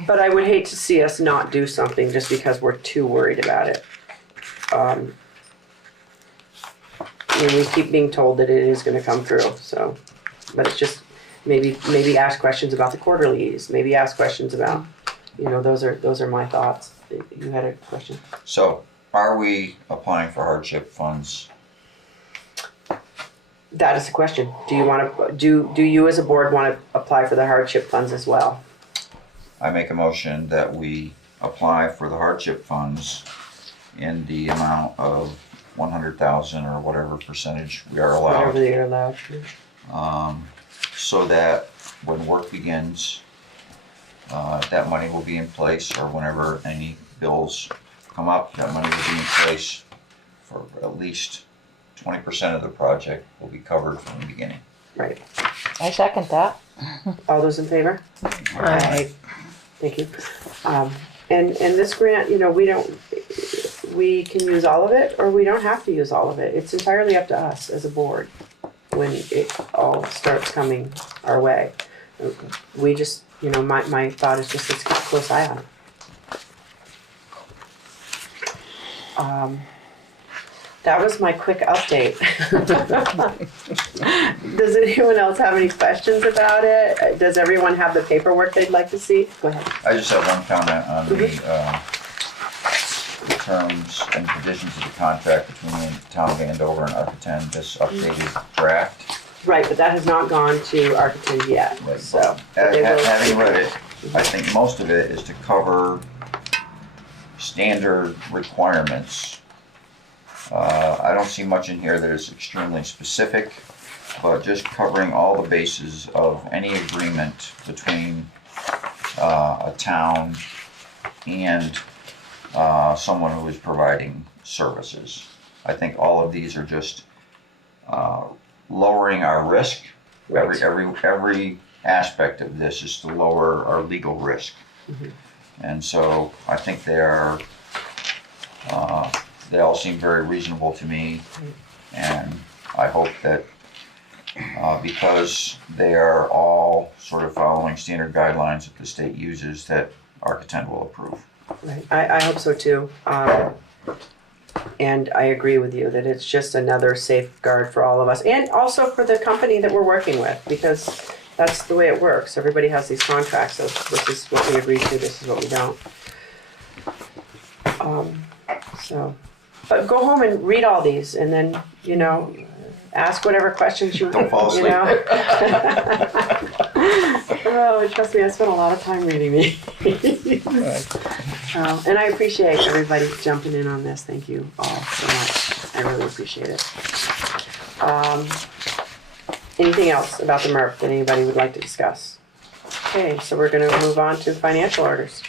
But I would hate to see us not do something just because we're too worried about it. We keep being told that it is gonna come through, so, but it's just, maybe ask questions about the quarterlies, maybe ask questions about, those are my thoughts. You had a question? So, are we applying for hardship funds? That is the question. Do you as a board want to apply for the hardship funds as well? I make a motion that we apply for the hardship funds in the amount of 100,000 or whatever percentage we are Whatever allowed, you're allowed. so that when work begins, that money will be in place, or whenever any bills come up, that money will be in place for at least 20% of the project will be covered from the beginning. Right. I second that. All those in favor? I, Thank you. And this grant, we can use all of it, or we don't have to use all of it. It's entirely up to us as a board when it all starts coming our way. We just, my thought is just let's keep a close eye on it. That was my quick update. Does anyone else have any questions about it? Does everyone have the paperwork they'd like to see? Go ahead. I just have one comment on the terms and conditions of the contract between the town of Andover and Architan, this updated draft. Right, but that has not gone to Architan yet, Right. so. they will- Having read it, I think most of it is to cover standard requirements. I don't see much in here that is extremely specific, but just covering all the bases of any agreement between a town and someone who is providing services. I think all of these are just lowering our risk. Right. Every aspect of this is to lower our legal risk. And so I think they all seem very reasonable to me. And I hope that because they are all sort of following standard guidelines that the state uses, that Architan will approve. Right, I hope so too. And I agree with you that it's just another safeguard for all of us and also for the company that we're working with, because that's the way it works. Everybody has these contracts of this is what we agree to, this is what we don't. But go home and read all these and then, ask whatever questions you Don't fall asleep. Oh, trust me, I spent a lot of time reading these. And I appreciate everybody jumping in on this. Thank you all so much. I really appreciate it. Anything else about the MERP that anybody would like to discuss? Okay, so we're going to move on to financial orders.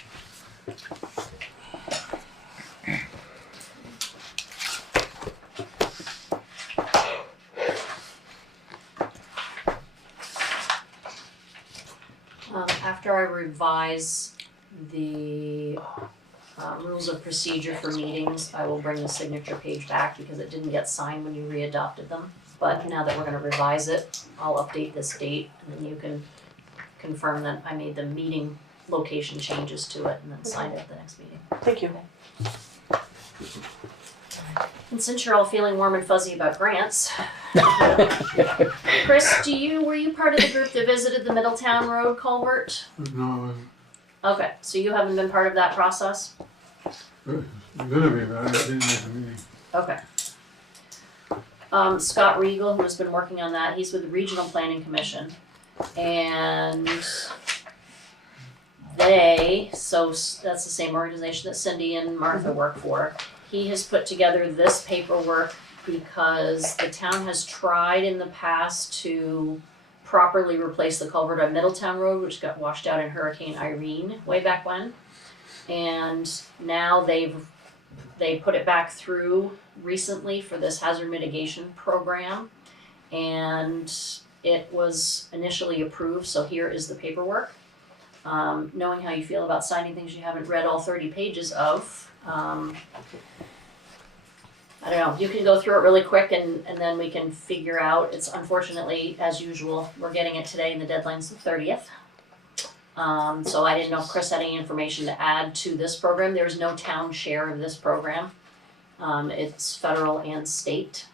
After I revise the rules of procedure for meetings, I will bring the signature page back because it didn't get signed when you readopted them. But now that we're gonna revise it, I'll update this date and then you can confirm that I made the meeting location changes to it and then sign it at the next meeting. Thank you. And since you're all feeling warm and fuzzy about grants, Chris, were you part of the group that visited the Middletown Road culvert? No, Okay, so you haven't been part of that process? I'm gonna be, but I didn't make the meeting. Okay. Scott Riegel, who has been working on that, he's with the Regional Planning Commission. And so that's the same organization that Cindy and Martha work for. He has put together this paperwork because the town has tried in the past to properly replace the culvert on Middletown Road, which got washed out in Hurricane Irene way back when. And now they put it back through recently for this hazard mitigation program. And it was initially approved, so here is the paperwork. Knowing how you feel about signing things you haven't read all 30 pages of, I don't know, you can go through it really quick and then we can figure out, it's unfortunately, as usual, we're getting it today and the deadline's the 30th. So I didn't know if Chris had any information to add to this program. There's no town share of this program. It's federal and state.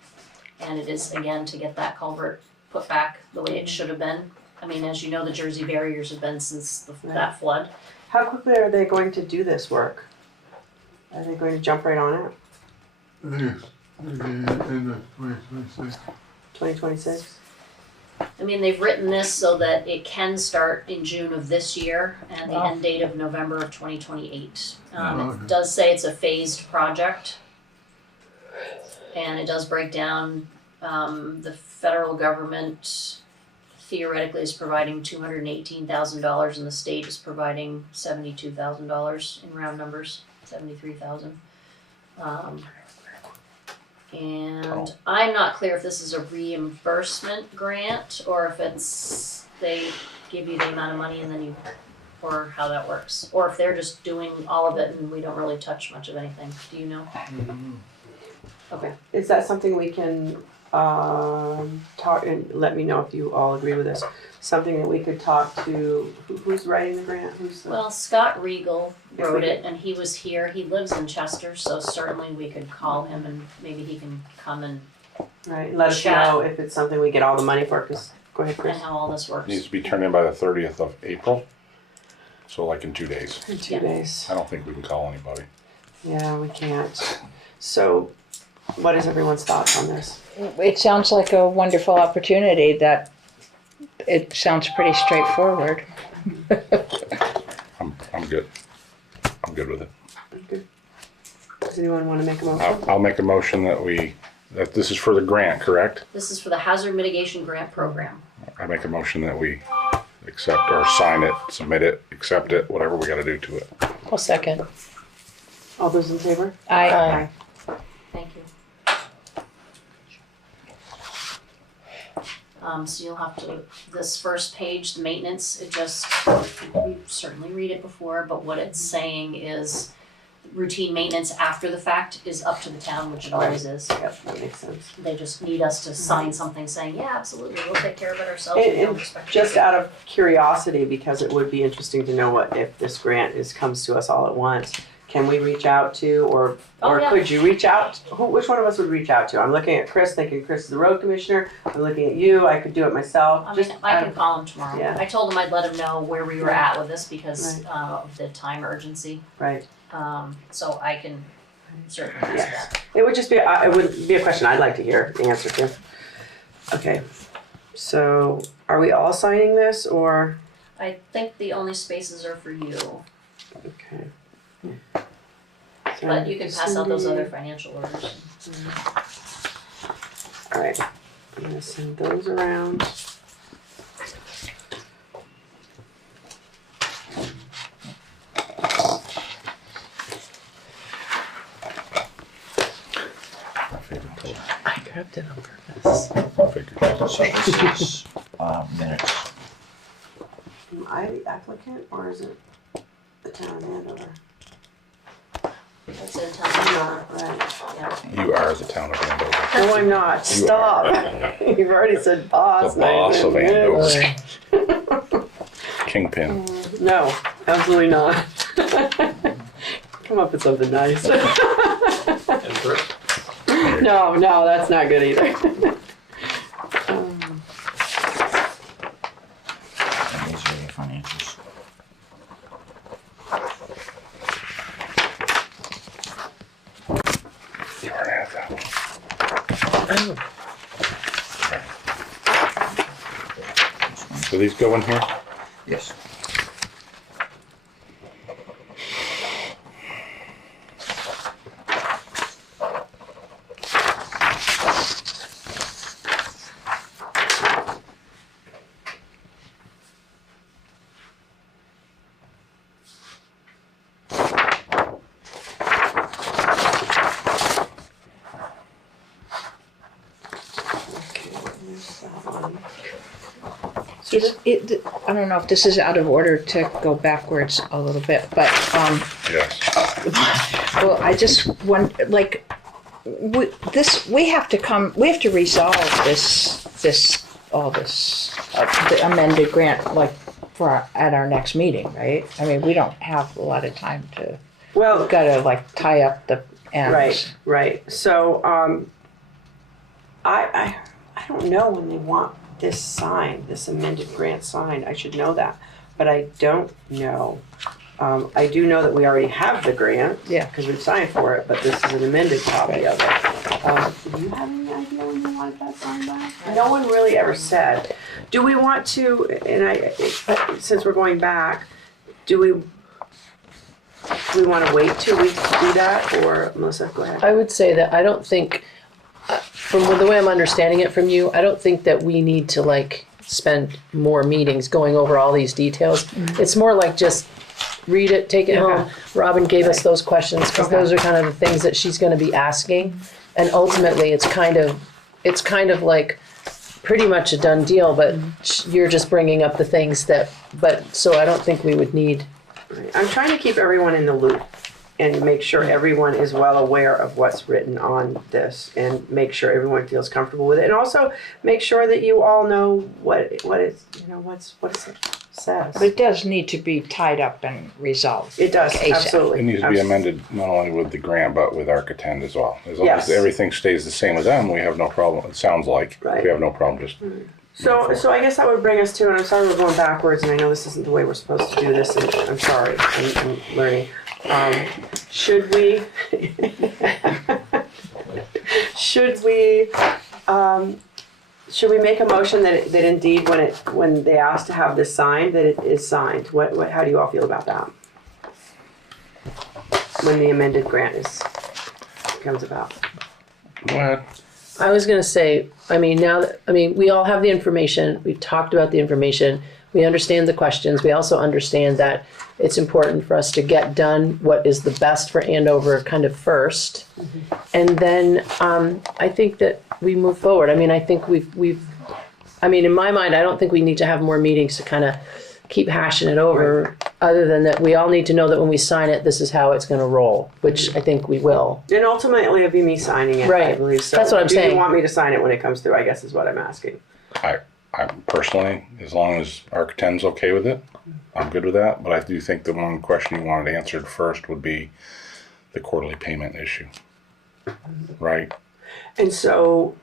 And it is, again, to get that culvert put back the way it should have been. I mean, as you know, the Jersey barriers have been since that flood. How quickly are they going to do this work? Are they going to jump right on it? I think it's in the 2026. 2026? I mean, they've written this so that it can start in June of this year and the end date of November of 2028. It does say it's a phased project. And it does break down, the federal government theoretically is providing $218,000 and the state is providing $72,000 in round numbers, 73,000. And I'm not clear if this is a reimbursement grant or if it's, they give you the amount of money and then or how that works. Or if they're just doing all of it and we don't really touch much of anything. Do you know? Okay. Is that something we can talk, and let me know if you all agree with this, something that we could talk to, who's writing the grant, who's the? Well, Scott Regal If wrote we- it, and he was here. He lives in Chester, so certainly we could call him and maybe he can come and Right, let us Chat. know if it's something we get all the money for, cause, go ahead, Chris. how all this works. Needs to be turned in by the 30th of April. So like in 2 days. In 2 Yeah. days. I don't think we can call anybody. Yeah, we can't. So, what is everyone's thoughts on this? It sounds like a wonderful opportunity that it sounds pretty straightforward. I'm good. I'm good with it. Okay. Does anyone want to make a motion? I'll make a motion that this is for the grant, correct? This is for the Hazard Mitigation Grant Program. I make a motion that we accept or sign it, submit it, accept it, whatever we gotta do to it. I'll second. All those in favor? Aye. Thank you. So you'll have to, this first page, the maintenance, it just, you certainly read it before, but what it's saying is routine maintenance after the fact is up to the town, which it always is. Yep, that makes sense. They just need us to sign something saying, yeah, absolutely, we'll take care of it ourselves. We don't And expect just you to." out of curiosity, because it would be interesting to know what, if this grant comes to us all at once, can we reach out to, or Oh, yeah. could you reach out? Which one of us would reach out to? I'm looking at Chris, thinking Chris is the road commissioner. I'm looking at you, I could do it myself. I mean, Just, I can call him tomorrow. yeah. I told him I'd let him know where we were Right. at with this because of the time urgency. Right. So I can certainly ask Yes. that. It would just be, it would be a question I'd like to hear the answer to. Okay, so are we all signing this, or? I think the only spaces are for you, Okay. but you can pass out those other financial orders. All right, I'm gonna send those around. My favorite color. I grabbed it on purpose. I figured. So this is, minutes. Am I the applicant, or is it the town of Andover? That's in town. Right. Yeah. You are the town of Andover. No, I'm not. Stop. You've already said boss. The boss of Andover. Andover. Kingpin. No, absolutely not. Come up with something nice. And Chris? No, that's not good either. And these are the financials. You already have that one. Oh, So these go in here? Yes. Okay, there's that one. I don't know if this is out of order to go backwards a little bit, but Yes. well, I just want we have to resolve the amended grant at our next meeting, right? I mean, we don't have a lot of time to. Well, We've got to tie up the ends. right. So, I don't know when they want this signed, this amended grant signed. I should know that, but I don't know. I do know that we already have the grant. Yeah. Because we've signed for it, but this is an amended copy of it. Do you have any idea when you want that signed by? No one really ever said. Do we want to, and since we're going back, do we want to wait 2 weeks to do that, or Melissa, go ahead. I would say that I don't think, from the way I'm understanding it from you, I don't think that we need to like spend more meetings going over all these details. It's more like just read it, take it home. Robin gave us those questions because those are kind of the things that she's going to be asking, and ultimately it's kind of like pretty much a done deal. But you're just bringing up the things that. But so I don't think we would need. I'm trying to keep everyone in the loop. and make sure everyone is well aware of what's written on this, and make sure everyone feels comfortable with it, and also make sure that you all know what it says. But it does need to be tied up and resolved. It does, ASAP. absolutely. It needs to be amended not only with the grant, but with Architect as well. As long Yes. as everything stays the same with them, we have no problem. It sounds like Right. we have no problem just. So I guess that would bring us to, and I'm sorry we're going backwards, and I know this isn't the way we're supposed to do this, and I'm sorry, I'm learning. Should we, should we make a motion that indeed when they ask to have this signed, that it is signed? How do you all feel about that? When the amended grant comes about. Go ahead. I was gonna say, we all have the information, we've talked about the information, we understand the questions, we also understand that it's important for us to get done what is the best for Andover kind of first. And then, I think that we move forward. I think in my mind, I don't think we need to have more meetings to kind of keep hashing it over, other than that we all need to know that when we sign it, this is how it's gonna roll, which I think we will. And ultimately, it'll be me signing it, I Right. believe. So That's what I'm do saying. you want me to sign it when it comes through, I guess is what I'm asking. I personally, as long as Architect's okay with it, I'm good with that. But I do think the one question you wanted answered first would be the quarterly payment issue, right? And so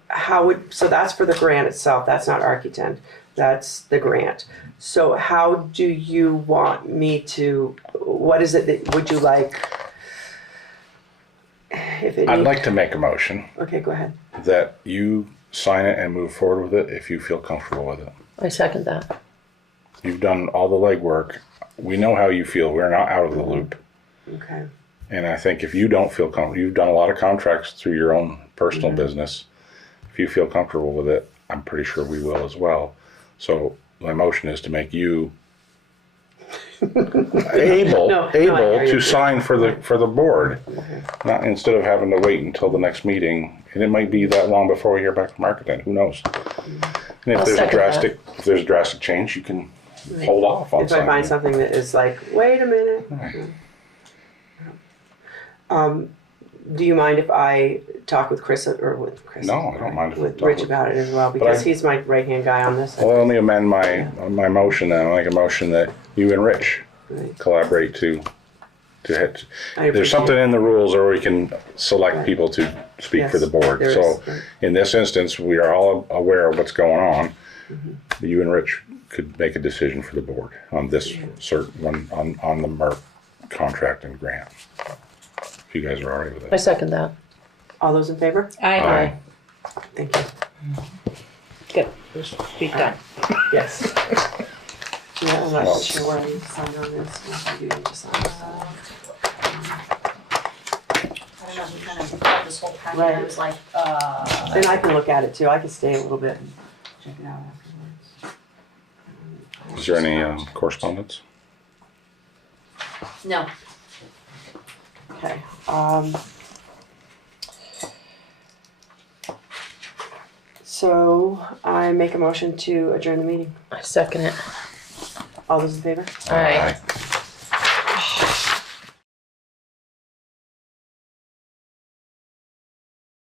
so that's for the grant itself, that's not Architect, that's the grant. So how do you want me to, what is it that, would you like? If it I'd need- like to make a motion Okay, go ahead. that you sign it and move forward with it if you feel comfortable with it. I second that. You've done all the legwork. We know how you feel. We're not out of the loop. Okay. And I think if you don't feel comfortable, you've done a lot of contracts through your own personal business. If you feel comfortable with it, I'm pretty sure we will as well. So my motion is to make you able I hear you. to sign for the board, not instead of having to wait until the next meeting. And it might be that long before we hear back from Architect. Who knows? And if I'll there's a second drastic change, you can hold off on If I signing. find something that is like, wait a minute. Do you mind if I talk with Chris or with Chris? No, I don't mind if you With talk Rich with- about it as well, because I- he's my right-hand guy on this. Well, let me amend my motion then. I'll make a motion that you and Rich Right. collaborate to hit. I appreciate There's something it. in the rules, or we can select Right. people to speak for Yes, the board. there So is. in this instance, we are all aware of what's going on. You and Rich could make a decision for the board on this certain one, on the MERP contract and grant. If you guys are all right with I it. second that. All those in favor? Aye. Thank you. Good, just be done. Yes. Yeah, I'm not Well- sure where I need to sign on this. What do you need to sign? I don't know, he kind of brought this whole packet, Right. I was like, And I can look at it too. I can stay a little bit and check it out afterwards. Is there any correspondence? no. Okay. So I make a motion to adjourn the meeting. I second it. All those in favor? Aye. Aye.